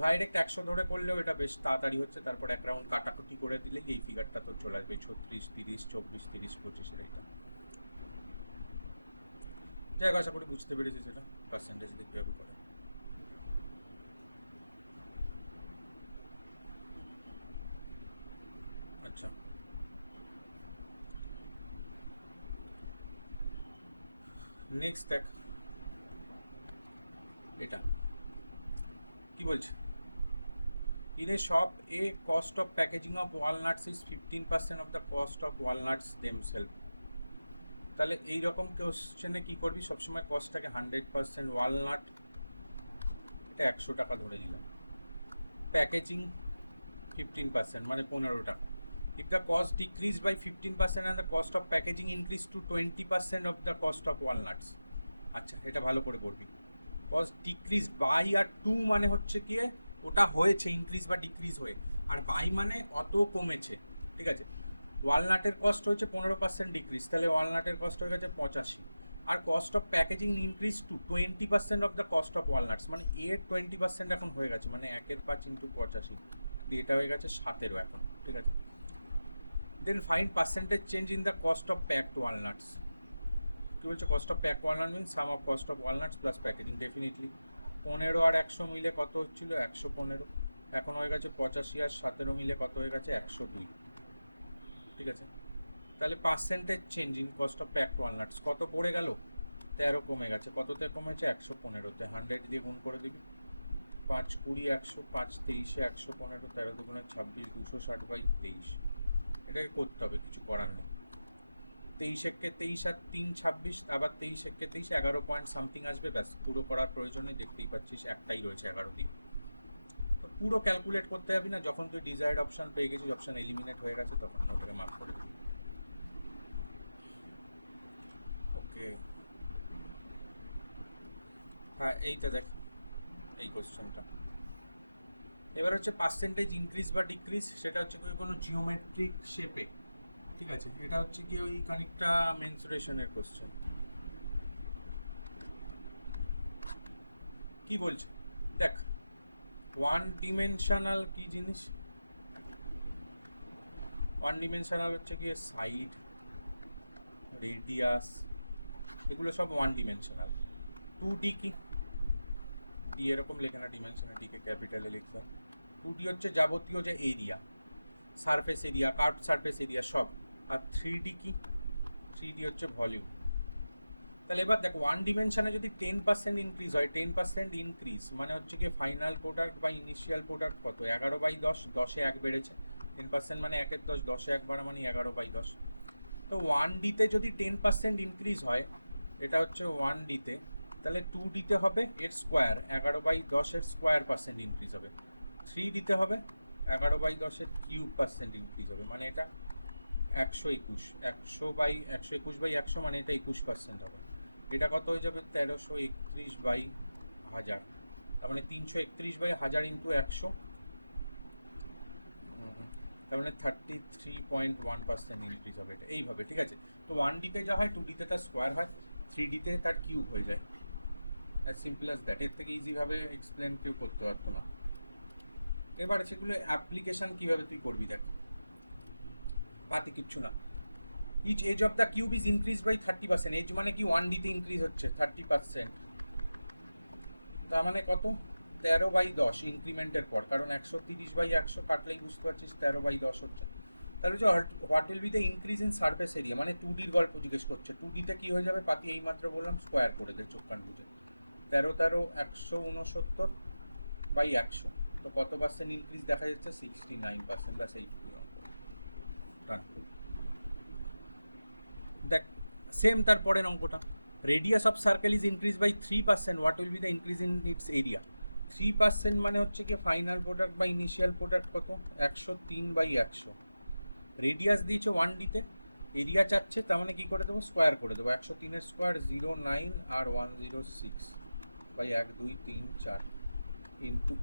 ডাইরেক্ট 100 ধরে করলেও এটা বেশ তাড়াতাড়ি হচ্ছে। তারপর এক রাউন্ড কাটাকুটি করে দিলেই এই ফিগারটা তো চলে আসবে 36, 30, 24, 30, 25 এইটা। যাই হোক, আশা করি বুঝতে পেরেছি সেটা পার্সেন্টেজ দিয়ে কীভাবে করে। আচ্ছা, নেক্সট দেখ, এটা কি বলছে, in a shop a cost of packaging of walnuts is 15% of the cost of walnuts themselves। তাহলে এইরকম কোশ্চেনে কী করবি, সবসময় কস্টটাকে 100%, ওয়ালনাট এটা 100 টাকা ধরে নিলাম, প্যাকেজিং 15% মানে 15 টাকা। if the cost decreased by 15% and the cost of packaging increased to 20% of the cost of walnuts। আচ্ছা, এটা ভালো করে পড়বি। Cost decrease by R two মানে হচ্ছে কি ওটা হয়েছে ইনক্রিজ বা ডিক্রিজ হয়ে, আর বাই মানে অত কমেছে। ঠিক আছে, ওয়ালনাটের কস্ট হয়েছে 15% ডিক্রিজ, তাহলে ওয়ালনাটের কস্ট হয়ে গেছে 85, আর cost of packaging increase to 20% of the cost of walnuts, মানে এর 20% এখন হয়ে গেছে, মানে 1/5 ইন্টু 85 দিয়ে এটা হয়ে গেছে 17 এখন। ঠিক আছে, then find percentage change in the cost of packed walnuts. কী বলছে, cost of pack walnut means sum of cost of walnuts plus packaging. Definitely 15 আর 100 মিলে কত হচ্ছিল, 115, এখন হয়ে গেছে 85, আর 17 মিলে কত হয়ে গেছে 102। ঠিক আছে, তাহলে percentage change in cost of packed walnuts কত পড়ে গেল, 13 কমে গেছে। কততে কমেছে, 115তে। 100 দিয়ে গুণ করে দিবি, 5 20 100, 5 23 115, 13 2 26, 260/23। এটাকে করতে হবে, কিছু করার নেই। 23 আর 3 26, আবার 23 11 পয়েন্ট সামথিং আসবে, ব্যাস পুরো করার প্রয়োজন নেই, দেখতেই পাচ্ছিস একটাই রয়েছে 11 দিন। তো পুরো ক্যালকুলেট করতে যাবি না, যখন তুই ডিজায়ার্ড অপশন পেয়ে গেছিস, অপশন এলিমিনেট হয়ে গেছে, তখন ওটাকে মার্ক করে দিবি। ওকে, হ্যাঁ এইটা দেখ, এই কোশ্চেনটা এবার হচ্ছে পার্সেন্টেজ ইনক্রিজ বা ডিক্রিজ, সেটা হচ্ছে কি কোনো জিওমেট্রিক শেপে, ঠিক আছে? এটা হচ্ছে কি ওই খানিকটা মেনসুরেশনের কোশ্চেন। কি বলছে দেখ, ওয়ান ডিমেনশনাল কি জিনিস? ওয়ান ডিমেনশনাল হচ্ছে কি সাইড, রেডিয়াস, এগুলো সব ওয়ান ডিমেনশনাল। 2D কি? ডি এরকম লেখে না ডিমেনশনে, ডিকে ক্যাপিটালে লিখলাম। 2D হচ্ছে যাবতীয় যে area, surface area, curve surface area সব। আর 3D কি? 3D হচ্ছে ভলিউম। তাহলে এবার দেখ, ওয়ান ডিমেনশনে যদি 10% ইনক্রিজ হয়, 10% ইনক্রিজ মানে হচ্ছে কি ফাইনাল প্রোডাক্ট বা ইনিশিয়াল প্রোডাক্ট কত? 11/10, 10-এ 1 বেড়েছে। 10% মানে 1-এর 10, 10-এ 1 বাড়া মানে 11/10। তো 1Dতে যদি 10% ইনক্রিজ হয়, এটা হচ্ছে 1Dতে, তাহলে 2Dতে হবে এর স্কোয়ার, 11/10-এর স্কোয়ার পার্সেন্ট ইনক্রিজ হবে। 3Dতে হবে 11/10-এর কিউব পার্সেন্ট ইনক্রিজ হবে, মানে এটা 121, 100/121/100 মানে এটা 21% হবে। এটা কত হয়ে যাবে? 1331/1000, তার মানে 331/1000 ইন্টু 100, তার মানে 33.1% ইনক্রিজ হবে এটা, এইভাবে, ঠিক আছে? তো 1Dতে যা হয় 2Dতে তার স্কোয়ার হয়, 3Dতে তার কিউব হয়ে যায়। অ্যাজ সিম্পল অ্যাজ দ্যাট, এর থেকে ইজিভাবে এক্সপ্লেন কেউ করতে পারতো না। এবার সেগুলো অ্যাপ্লিকেশান কীভাবে তুই করবি দেখ, পাতি কিচ্ছু না। Each edge of the cube is increase by 30%, edge মানে কি 1Dতে ইনক্রিজ হচ্ছে 30%, তার মানে কত? 13/10 ইনক্রিমেন্টের পর, কারণ 130/100 কাটলেই বুঝতে পারছিস 13/10 হচ্ছে। তাহলে হচ্ছে what will be the increase in surface area, মানে 2Dর গল্প জিজ্ঞেস করছে। 2Dতে কী হয়ে যাবে পাতি? এইমাত্র বললাম স্কোয়ার করে দে চোখ কান বুঝে, 169/100, তো কত পার্সেন্ট ইনক্রিজ দেখা যাচ্ছে? 69%, ব্যাস এই ডান। দেখ সেম তারপরের অঙ্কটা, radius of circle is increase by 3%, what will be the increase in its area? 3% মানে হচ্ছে কি ফাইনাল প্রোডাক্ট বা ইনিশিয়াল প্রোডাক্ট কত? 103/100। রেডিয়াস দিয়েছে 1Dতে, এরিয়া চাচ্ছে, তার মানে কী করে দেবো? স্কোয়ার করে দেবো। 103-এর স্কোয়ার 09 আর 106/1 2 3 4 ইন্টু,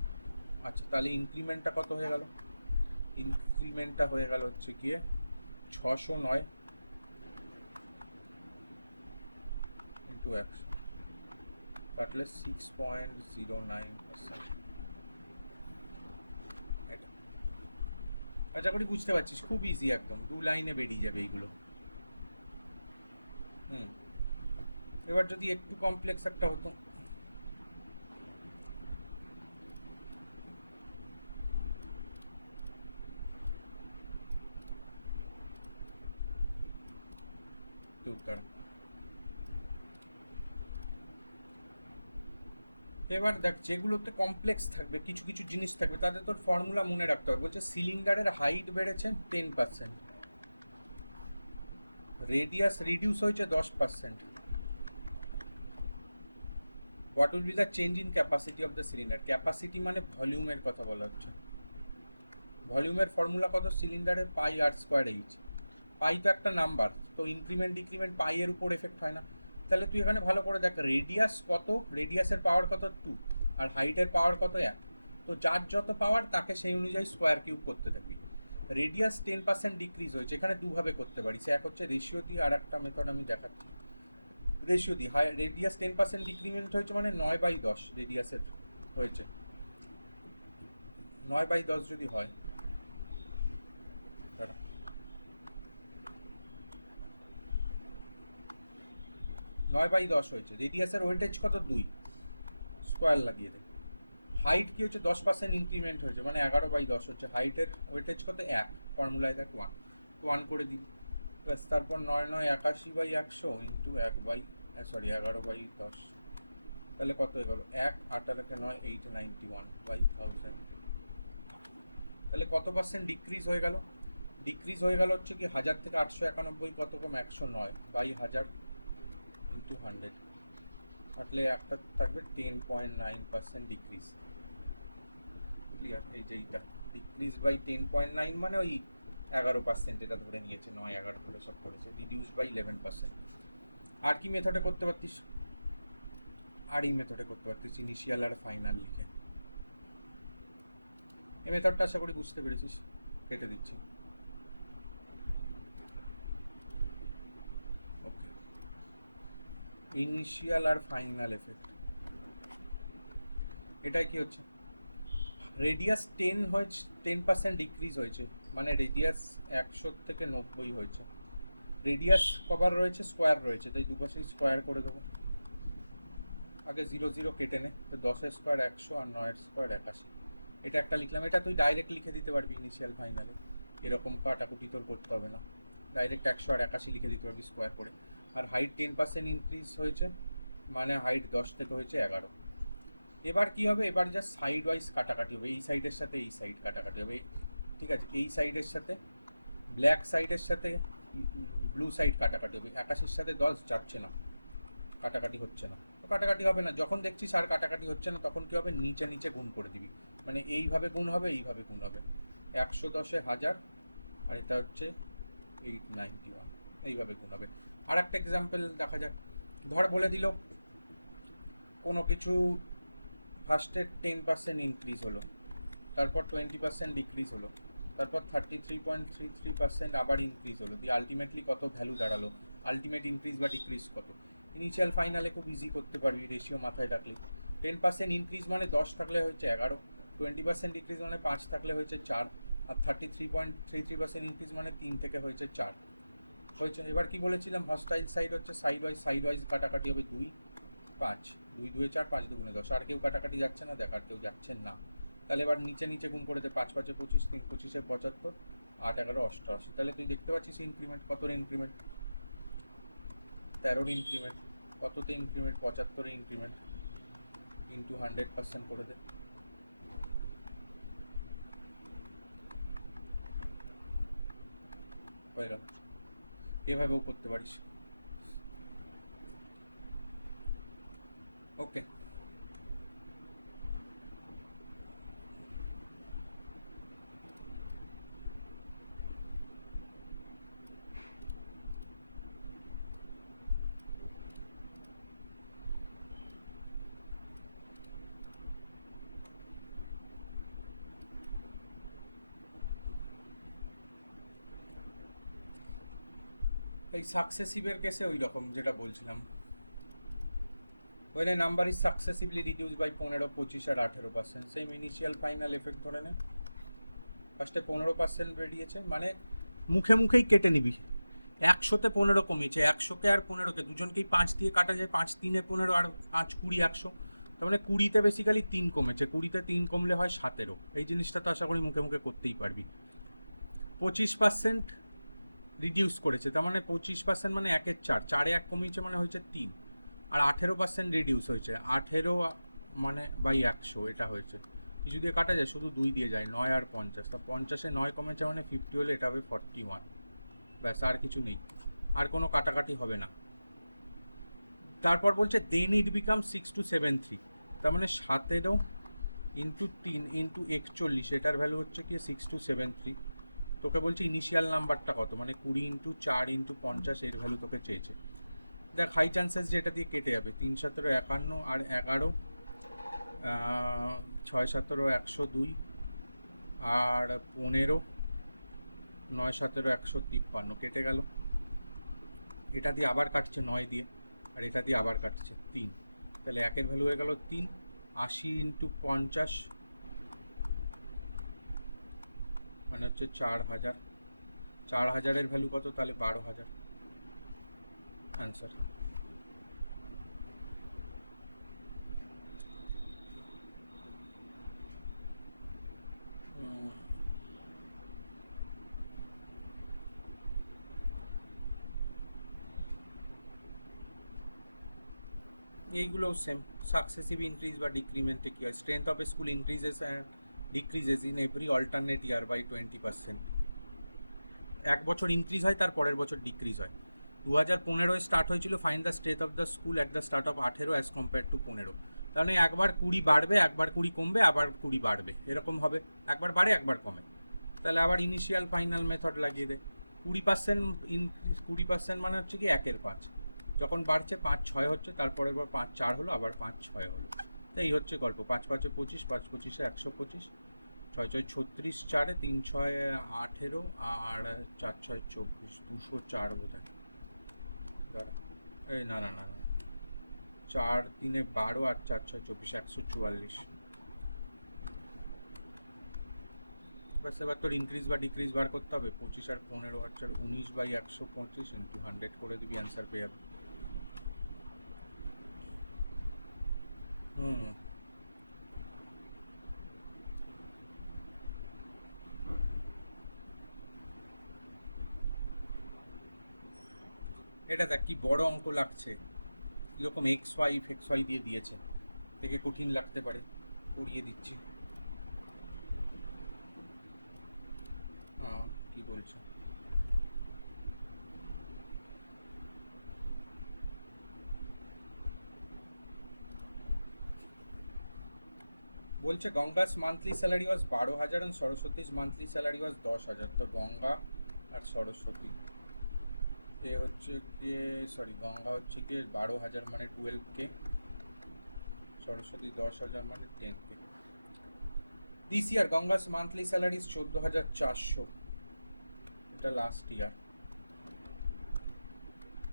আচ্ছা তাহলে ইনক্রিমেন্টটা কত হয়ে গেল? ইনক্রিমেন্টটা হয়ে গেল হচ্ছে গিয়ে 609 ইন্টু 100, কাটলে 6.09%। এটা আচ্ছা করি বুঝতে পারছিস, খুব ইজি একদম, 2 লাইনে বেরিয়ে যাবে এইগুলো। এবার যদি একটু কমপ্লেক্স একটা হতো, উত্তর। এবার দেখ, যেগুলোতে কমপ্লেক্স থাকবে, কিছু কিছু জিনিস থাকবে, তাদের তোর ফর্মুলা মনে রাখতে হবে। বলছে সিলিন্ডারের হাইট বেড়েছে 10%, রেডিয়াস রিডিউস হয়েছে 10%, what will be the change in capacity of the cylinder? Capacity মানে ভলিউমের কথা বলা হচ্ছে। ভলিউমের ফর্মুলা কত সিলিন্ডারের? পাই আর স্কোয়ার এইচ। পাই তো একটা নাম্বার, তো ইনক্রিমেন্ট ডিক্রিমেন্ট পাইয়ের উপর এফেক্ট হয় না। তাহলে তুই এখানে ভালো করে দেখ, রেডিয়াস কত, রেডিয়াসের পাওয়ার কত 2, আর হাইটের পাওয়ার কত 1, তো যার যত পাওয়ার তাকে সেই অনুযায়ী স্কোয়ার কিউব করতে থাকবি। রেডিয়াস 10% ডিক্রিজ হয়েছে, এখানে দুভাবে করতে পারিস, এক হচ্ছে রেশিও দিয়ে, আর একটা মেথড আমি দেখাচ্ছি। রেশিও দিয়ে রেডিয়াস 10% ডিক্রিমেন্ট হয়েছে মানে 9/10 রেডিয়াসের হয়েছে। 9/10 যদি হয়, 9/10 হয়েছে, রেডিয়াসের ওয়েটেজ কত? 2, স্কোয়ার লাগিয়ে দে। হাইট কি হচ্ছে? 10% ইনক্রিমেন্ট হয়েছে মানে 11/10 হচ্ছে। হাইটের ওয়েটেজ কত? 1, ফর্মুলায় দেখ 1, তো 1 করে দিই, প্লাস তারপর 9/81 ইন্টু 11/10, তাহলে কত হয়ে গেল? 1 8 9 891/1000, তাহলে কত পার্সেন্ট ডিক্রিজ হয়ে গেল? ডিক্রিজ হয়ে গেল হচ্ছে কি 1000 থেকে 891 কত কম 109 বাই 1000 ইন্টু 100, তাহলে একটা থাকবে 10.9% ডিক্রিজ। ক্লিয়ার? এই যে এইটা ডিক্রিজ বাই 10.9 মানে ওই 11% এটা ধরে নিয়েছে, 9-11 করে সব করেছে, রিডিউস বাই 11%। আর কি মেথডে করতে পারতিস? আর এই মেথডে করতে পারতিস ইনিশিয়াল আর ফাইনাল লিখে। এই মেথডটা আশা করি বুঝতে পেরেছিস। কেটে দিচ্ছি। ওকে, ইনিশিয়াল আর ফাইনাল এফেক্ট, এটাই কি হচ্ছে, রেডিয়াস 10% ডিক্রিজ হয়েছে, মানে রেডিয়াস 100 থেকে 90 হয়েছে। রেডিয়াস কভার রয়েছে, স্কোয়ার রয়েছে, তাই দুপাশেই স্কোয়ার করে দেবো। আগে 0 0 কেটে নে, তো 10 স্কোয়ার 100 আর 9 স্কোয়ার 81, এটা একটা লিখলাম। এটা তুই ডাইরেক্ট লিখে দিতে পারবি ইনিশিয়াল ফাইনালে, এরকম কাটাকুটি তোর করতে হবে না, ডাইরেক্ট 100 আর 81 লিখে দিতে পারবি স্কোয়ার করে। আর হাইট 10% ইনক্রিজ হয়েছে, মানে হাইট 10 থেকে হয়েছে 11। এবার কি হবে, এবার জাস্ট সাইড ওয়াইজ কাটাকাটি হবে, এই সাইডের সাথে এই সাইড কাটাকাটি হবে, ঠিক আছে? এই সাইডের সাথে ব্ল্যাক সাইডের সাথে ব্লু সাইড কাটাকাটি হবে। 81 সাথে 10 যাচ্ছে না, কাটাকাটি হচ্ছে না, তো কাটাকাটি হবে না। যখন দেখছিস আর কাটাকাটি হচ্ছে না, তখন কি হবে, নিচে নিচে গুণ করে দিবি, মানে এইভাবে গুণ হবে, এইভাবে গুণ হবে। 110-এ 1000, আর এটা হচ্ছে 891, এইভাবে গুণ হবে। আর একটা এক্সাম্পল দেখা যাক। ধর বলে দিল কোনো কিছু ফার্স্টে 10% ইনক্রিজ হলো, তারপর 20% ডিক্রিজ হলো, তারপর 33.33% আবার ইনক্রিজ হলো, দিয়ে আলটিমেটলি কত ভ্যালু দাঁড়ালো, আলটিমেট ইনক্রিজ বা ডিক্রিজ কত। ইনিশিয়াল ফাইনালে খুব ইজি করতে পারবি, রেশিও মাথায় রাখলি। 10% ইনক্রিজ মানে 10 থাকলে হচ্ছে 11, 20% ডিক্রিজ মানে 5 থাকলে হয়েছে 4, আর 33.33% ইনক্রিজ মানে 3 থেকে হয়েছে 4 হয়েছে। এবার কি বলেছিলাম, হস্টাইল সাইড হচ্ছে সাইড ওয়াইজ কাটাকাটি হবে 2 5, 2 2 4, 5 2 10, আর কেউ কাটাকাটি যাচ্ছে না, দেখ আর কেউ যাচ্ছে না। তাহলে এবার নিচে নিচে গুণ করে দে, 5 5 25, 3 25 75, 8 11 88। তাহলে তুই দেখতে পাচ্ছিস ইনক্রিমেন্ট, কতর ইনক্রিমেন্ট, 13-র ইনক্রিমেন্ট, কততে ইনক্রিমেন্ট, 75-এর ইনক্রিমেন্ট, ইন্টু 100% করে দে, হয়ে গেল। এভাবেও করতে পারিস। ওকে, এই সাকসেসিভের কেসে ওই রকম যেটা বলছিলাম, when a number is successively reduced by 15, 25 আর 18%, সেম ইনিশিয়াল ফাইনাল এফেক্ট ধরে নে। ফার্স্টে 15% বেরিয়েছে, মানে মুখে মুখেই কেটে নিবি। 100-তে 15 কমিয়েছে, 100-কে আর 15-কে দুজনকেই 5 দিয়ে কাটা যায়, 5 3-এ 15 আর 5 20 100, তার মানে 20-তে বেসিক্যালি 3 কমেছে, 20-তে 3 কমলে হয় 17। এই জিনিসটা তো আশা করি মুখে মুখে করতেই পারবি। 25% রিডিউস করেছে, তার মানে 25% মানে 1-এর 4, 4-এ 1 কমিয়েছে মানে হয়েছে 3, আর 18% রিডিউস হয়েছে, 18 মানে বাই 100 এটা হয়েছে। কিছু দিয়ে কাটা যায়, শুধু 2 দিয়ে যায়, 9 আর 50, তা 50-এ 9 কমেছে মানে 50 হলে এটা হবে 41, ব্যাস আর কিছু নেই, আর কোনো কাটাকাটি হবে না। তারপর বলছে দেন ইট বিকাম 6273, তার মানে 17 ইন্টু 3 ইন্টু 41, এটার ভ্যালু হচ্ছে কি 6273। তোকে বলছে ইনিশিয়াল নাম্বারটা কত, মানে 20 ইন্টু 4 ইন্টু 50, এর ভ্যালু তোকে চেয়েছে। দেখ হাই চান্সেস যে এটা দিয়ে কেটে যাবে, 3 17 51 আর 11, 6 17 102 আর 15, 9 17 153, কেটে গেল। এটা দিয়ে আবার কাটছে 9 দিয়ে, আর এটা দিয়ে আবার কাটছে 3, তাহলে 1-এর ভ্যালু হয়ে গেল 3। 80 ইন্টু 50 মানে হচ্ছে 4000, 4000-এর ভ্যালু কত, তাহলে 12000 অ্যান্সার। এইগুলোও সেম, সাকসেসিভ ইনক্রিজ বা ডিক্রিমেন্টে কী হয়, strength of a school increases and decreases in every alternate year by 20%। এক বছর ইনক্রিজ হয়, তার পরের বছর ডিক্রিজ হয়। 2015 স্টার্ট হয়েছিল find the strength of the school at the start of 18 as compare to 15। তাহলে একবার 20 বাড়বে, একবার 20 কমবে, আবার 20 বাড়বে, এরকম হবে, একবার বাড়ে একবার কমে। তাহলে আবার ইনিশিয়াল ফাইনাল মেথড লাগিয়ে দে। 20% ইনক্রিজ, 20% মানে হচ্ছে কি 1/5, যখন বাড়ছে 5-6 হচ্ছে, তারপরে এবার 5-4 হলো, আবার 5-6 হলো। তো এই হচ্ছে গল্প। 5-5 25, 5-25 125, 6-6 36, 4 3-6 18, আর 4-6 24, 204 বোধ হয়। এই না না না না, 4-3 12 আর 4-6 24, 144। বাস এবার তোর ইনক্রিজ বা ডিক্রিজ বার করতে হবে। 25 আর 15 আর 4 19/125 ইন্টু 100 করে দিবি, অ্যান্সার পেয়ে যাবে। এটা দেখ কি বড় অঙ্ক লাগছে, কীরকম এক্স ওয়াই দিয়ে দিয়েছে, দেখে কঠিন লাগতে পারে, করিয়ে দিচ্ছি। হ্যাঁ, কি বলছো? বলছে Ganga's monthly salary was 12,000 and Saraswati's monthly salary was 10,000। তো গঙ্গা আর সরস্বতী এ হচ্ছে গিয়ে, সরি, গঙ্গা হচ্ছে গিয়ে 12,000 মানে 12K, সরস্বতী 10,000 মানে 10K। This year Ganga's monthly salary 14,400, এটা last year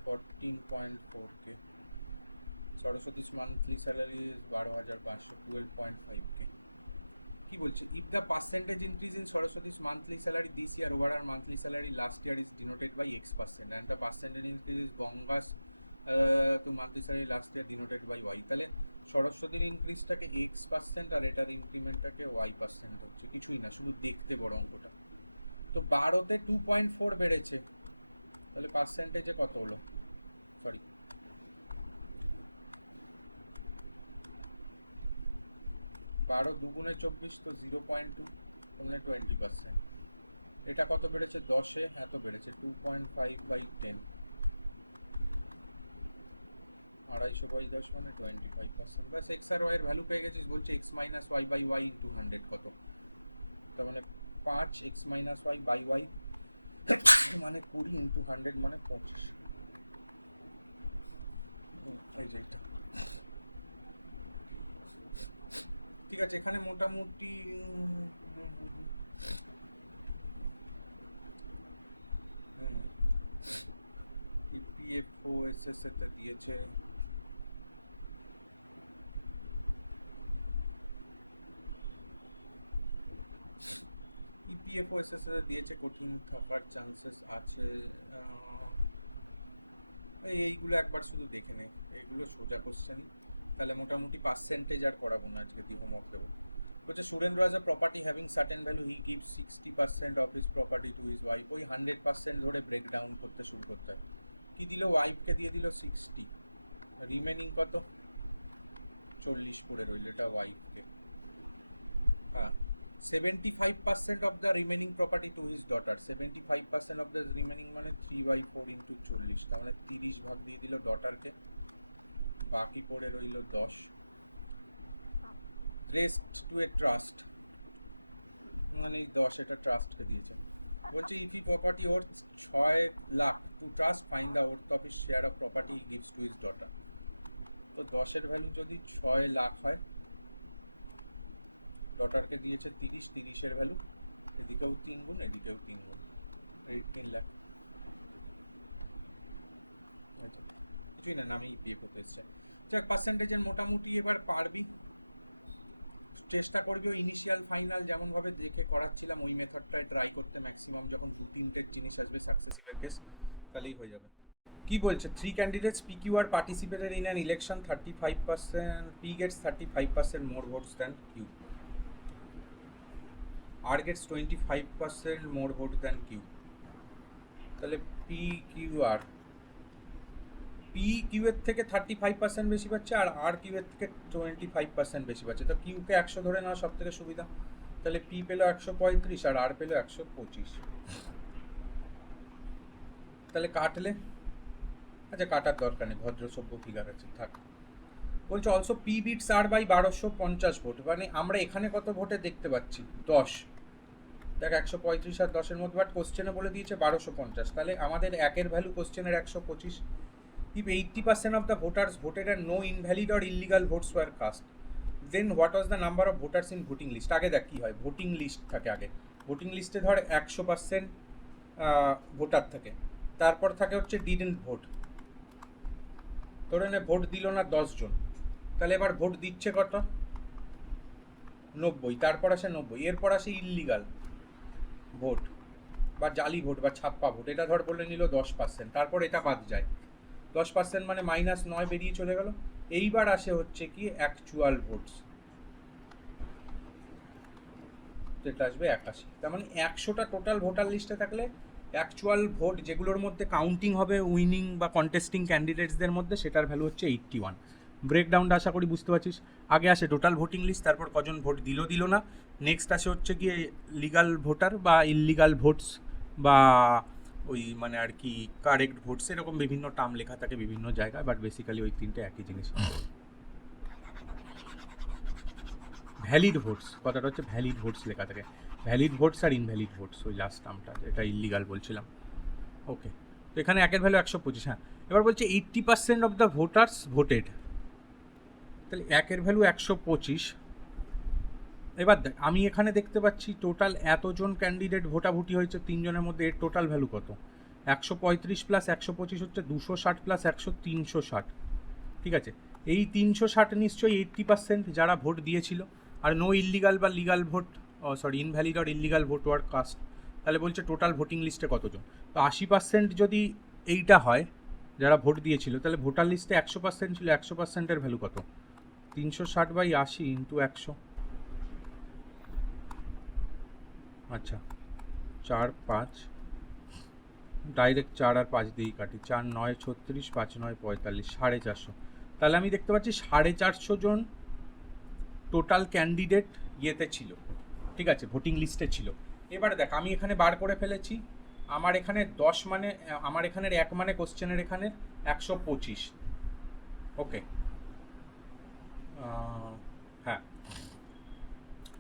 14.4K। Saraswati's monthly salary is 12,500, 12.5K। কি বলছে, if the percentage increase in Saraswati's monthly salary this year over her monthly salary last year is denoted by X% and the percentage increase is Ganga's to monthly salary last year denoted by Y, তাহলে সরস্বতীর ইনক্রিজটাকে X% আর এটার ইনক্রিমেন্টটাকে Y% হচ্ছে, কিছুই না, শুধু দেখতে বড় অঙ্কটা। তো 12তে 2.4 বেড়েছে, তাহলে পার্সেন্টেজে কত হলো, সরি 12 দুগুণে 24, তো 0.2 মানে 20%। এটা কত বেড়েছে, 10-এ এত বেড়েছে, 2.5/10, 250/10 মানে 25%। ব্যাস, এক্স আর ওয়াই এর ভ্যালু পেয়ে গেছিস। বলছে x minus Y by Y into 100 কত, তার মানে 5x minus Y by Y মানে 20 ইন্টু 100 মানে 25। এই যে এটা ঠিক আছে। এখানে মোটামুটি ইপিএফও এসএসএতে দিয়েছে, ইপিএফও এসএসএতে দিয়েছে, কঠিন থাকার চান্সেস আছে। এইগুলো একবার শুধু দেখে নে, এইগুলো সোজা কোশ্চেনই। তাহলে মোটামুটি পার্সেন্টেজ আর করাবো না আজকে, দিয়ে হোমওয়ার্ক দেবো। বলছে Surendra has a property having certain value, he gives 60% of his property to his wife। ওই 100% ধরে ব্রেক ডাউন করতে শুরু করতে হয়। কি দিল, ওয়াইফকে দিয়ে দিল 60, রিমেনিং কত 40 পড়ে রইল, এটা ওয়াইফকে। হ্যাঁ, 75% of the remaining property to his daughter, 75% of the remaining মানে 3/4 ইন্টু 40, তার মানে 30 ভাগ দিয়ে দিল ডটারকে, বাকি পড়ে রইল 10। রেস্ট টু এ ট্রাস্ট মানে 10, এটা ট্রাস্টকে দিয়েছে। বলছে if he property worth 6 lakh two trust, find the worth of his share of property he gives to his daughter. তো 10-এর ভ্যালু যদি 6 লাখ হয়, ডটারকে দিয়েছে 30, 30-এর ভ্যালু এদিকেও 3 গুণ এদিকেও 3 গুণ, 18 লাখ। আচ্ছা, কিছুই না, নামেই বিয়ে করতে এসছে। যাক, পার্সেন্টেজের মোটামুটি এবার পারবি, চেষ্টা করবি ওই ইনিশিয়াল ফাইনাল যেমনভাবে দেখে করাচ্ছিলাম ওই মেথডটায় ট্রাই করতে। ম্যাক্সিমাম যখন 2-3টের জিনিস আসবে সাকসেসিভের কেস, তাহলেই হয়ে যাবে। কি বলছে, 3 candidates PQ are participated in an election, 35%, P gets 35% more votes than Q, R gets 25% more votes than Q। তাহলে PQR, PQ এর থেকে 35% বেশি পাচ্ছে আর RQ এর থেকে 25% বেশি পাচ্ছে। তো Q কে 100 ধরে নেওয়া সব থেকে সুবিধা। তাহলে P পেল 135 আর R পেল 125। তাহলে কাটলে, আচ্ছা কাটার দরকার নেই, ভদ্র সভ্য ফিগার আছে, থাক। বলছে also P beats R by 1250 vote, মানে আমরা এখানে কত ভোটে দেখতে পাচ্ছি 10, দেখ 135 আর 10-এর মধ্যে, বাট কোশ্চেনে বলে দিয়েছে 1250, তাহলে আমাদের একের ভ্যালু কোশ্চেনের 125। If 80% of the voters voted and no invalid or illegal votes were cast, then what was the number of voters in voting list. আগে দেখ কী হয়, ভোটিং লিস্ট থাকে আগে, ভোটিং লিস্টে ধর 100% ভোটার থাকে, তারপর থাকে হচ্ছে ডিডেন্ট ভোট, ধরে নে ভোট দিল না 10 জন, তাহলে এবার ভোট দিচ্ছে কত, 90, তারপর আসে 90, এরপর আসে ইললিগাল ভোট বা জালি ভোট বা ছাপ্পা ভোট, এটা ধর বলে নিল 10%, তারপর এটা বাদ যায়, 10% মানে -9 বেরিয়ে চলে গেল। এইবার আসে হচ্ছে কি অ্যাকচুয়াল ভোটস, এটা আসবে 81, তার মানে 100টা টোটাল ভোটার লিস্টে থাকলে অ্যাকচুয়াল ভোট যেগুলোর মধ্যে কাউন্টিং হবে উইনিং বা কন্টেস্টিং ক্যান্ডিডেটসদের মধ্যে, সেটার ভ্যালু হচ্ছে 81। ব্রেকডাউনটা আশা করি বুঝতে পারছিস। আগে আসে টোটাল ভোটিং লিস্ট, তারপর কজন ভোট দিল না, নেক্সট আসে হচ্ছে গিয়ে লিগাল ভোটার বা ইললিগাল ভোটস বা ওই মানে আর কি কারেক্ট ভোটস, এরকম বিভিন্ন টার্ম লেখা থাকে বিভিন্ন জায়গায়, বাট বেসিক্যালি ওই তিনটে একই জিনিস। ভ্যালিড ভোটস, কথাটা হচ্ছে ভ্যালিড ভোটস লেখা থাকে, ভ্যালিড ভোটস আর ইনভ্যালিড ভোটস, ওই লাস্ট টার্মটা, এটা ইললিগাল বলছিলাম। ওকে, তো এখানে একের ভ্যালু 125। হ্যাঁ, এবার বলছে 80% অফ দ্য ভোটার্স ভোটেড, তাহলে একের ভ্যালু 125। এবার দেখ আমি এখানে দেখতে পাচ্ছি টোটাল এতজন ক্যান্ডিডেট ভোটাভুটি হয়েছে 3 জনের মধ্যে, এর টোটাল ভ্যালু কত, 135 প্লাস 125 হচ্ছে 260 প্লাস 100 360, ঠিক আছে। এই 360 নিশ্চয়ই 80% যারা ভোট দিয়েছিল, আর নো ইললিগাল বা লিগাল ভোট, সরি ইনভ্যালিড আর ইললিগাল ভোট ওয়ার কাস্ট, তাহলে বলছে টোটাল ভোটিং লিস্টে কতজন, তো 80% যদি এইটা হয় যারা ভোট দিয়েছিল, তাহলে ভোটার লিস্টে 100% ছিল, 100%-এর ভ্যালু কত, 360/80 ইন্টু 100, আচ্ছা 4 5, ডাইরেক্ট 4 আর 5 দিয়েই কাটি, 4 9 36, 5 9 45, 450। তাহলে আমি দেখতে পাচ্ছি 450 জন টোটাল ক্যান্ডিডেট ইয়েতে ছিল, ঠিক আছে, ভোটিং লিস্টে ছিল। এবারে দেখ আমি এখানে বার করে ফেলেছি, আমার এখানে 10 মানে, আমার এখানের 1 মানে কোশ্চেনের এখানে 125, ওকে, হ্যাঁ,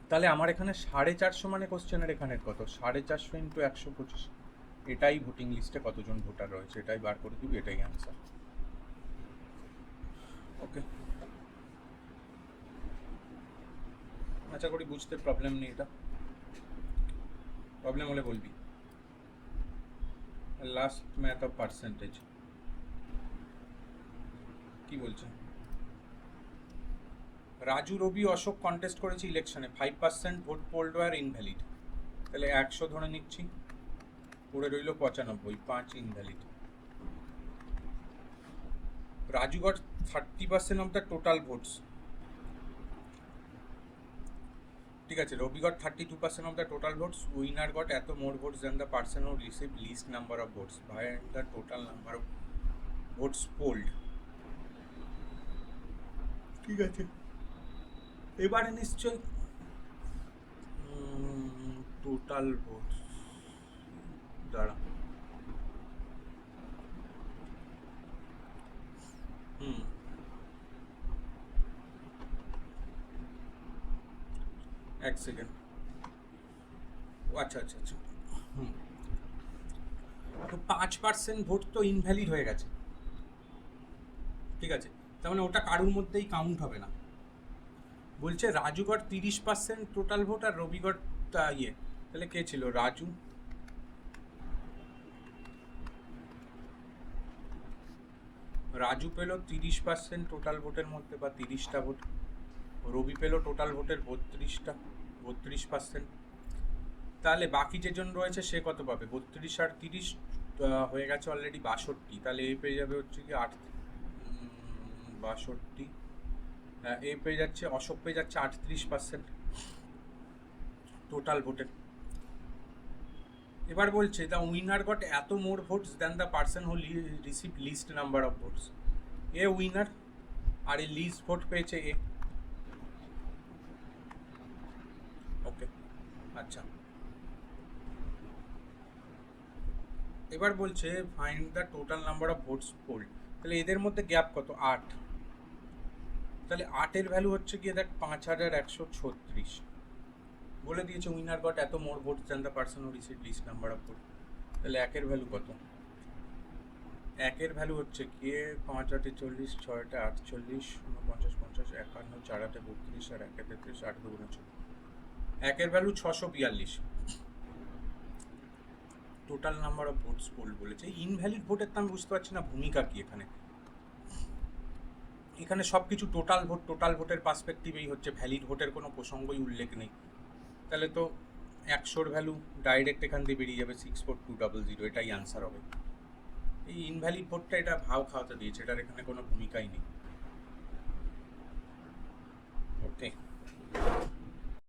তাহলে আমার এখানে 450 মানে কোশ্চেনের এখানের কত, 450 ইন্টু 125, এটাই ভোটিং লিস্টে কতজন ভোটার রয়েছে, এটাই বার করে দিবি, এটাই অ্যান্সার। ওকে, আশা করি বুঝতে প্রবলেম নেই, এটা প্রবলেম হলে বলবি। লাস্ট ম্যাথ অফ পার্সেন্টেজ কি বলছে, রাজু রবি অশোক কন্টেস্ট করেছে ইলেকশনে, 5% ভোট পোল্ড আর ইনভ্যালিড, তাহলে 100 ধরে নিচ্ছি, পড়ে রইল 95, 5 invalid. Raju got 30% of the total votes, ঠিক আছে, Ravi got 32% of the total votes, winner got এত more votes than the person who receive least number of votes by the total number of votes polled, ঠিক আছে। এবারে নিশ্চয় টোটাল ভোটস দাঁড়া, এক সেকেন্ড, আচ্ছা আচ্ছা আচ্ছা, তো 5% ভোট তো ইনভ্যালিড হয়ে গেছে, ঠিক আছে, তার মানে ওটা কারুর মধ্যেই কাউন্ট হবে না। বলছে রাজু গট 30% টোটাল ভোট আর রবি গট ইয়ে, তাহলে কে ছিল, রাজু পেল 30% টোটাল ভোটের মধ্যে বা 30টা ভোট, রবি পেল টোটাল ভোটের 32%, তাহলে বাকি যেজন রয়েছে সে কত পাবে, 32 আর 30 হয়ে গেছে অলরেডি 62, তাহলে এ পেয়ে যাবে হচ্ছে কি 62, এ পেয়ে যাচ্ছে, অশোক পেয়ে যাচ্ছে 38% টোটাল ভোটের। এবার বলছে দ্য উইনার গট এত more votes than the person who receive least number of votes, এ উইনার আর এ লিস্ট ভোট পেয়েছে এ, ওকে, আচ্ছা এবার বলছে find the total number of votes polled. তাহলে এদের মধ্যে গ্যাপ কত? 8। তাহলে 8-এর ভ্যালু হচ্ছে গিয়ে দেখ 5136। বলে দিয়েছে উইনার গট এত more vote than the person who received least number of vote. তাহলে 1-এর ভ্যালু কত? 1-এর ভ্যালু হচ্ছে গিয়ে 5-8-এ 40, 6-8-এ 48, 49, 50, 51, 4-8-এ 32 আর 1-এ 33, 8-2-গুণে 14। 1-এর value 642। Total number of votes polled বলেছে। ইনভ্যালিড ভোটের তো আমি বুঝতে পারছি না ভূমিকা কি এখানে। এখানে সব কিছু টোটাল ভোটের পার্সপেক্টিভেই হচ্ছে, ভ্যালিড ভোটের কোনো প্রসঙ্গই উল্লেখ নেই। তাহলে তো 100-র ভ্যালু ডাইরেক্ট এখান দিয়ে বেরিয়ে যাবে 64200, এটাই আনসার হবে। এই ইনভ্যালিড ভোটটা এটা ভাও খাওয়াতে দিয়েছে, এটার এখানে কোনো ভূমিকাই নেই। ওকে।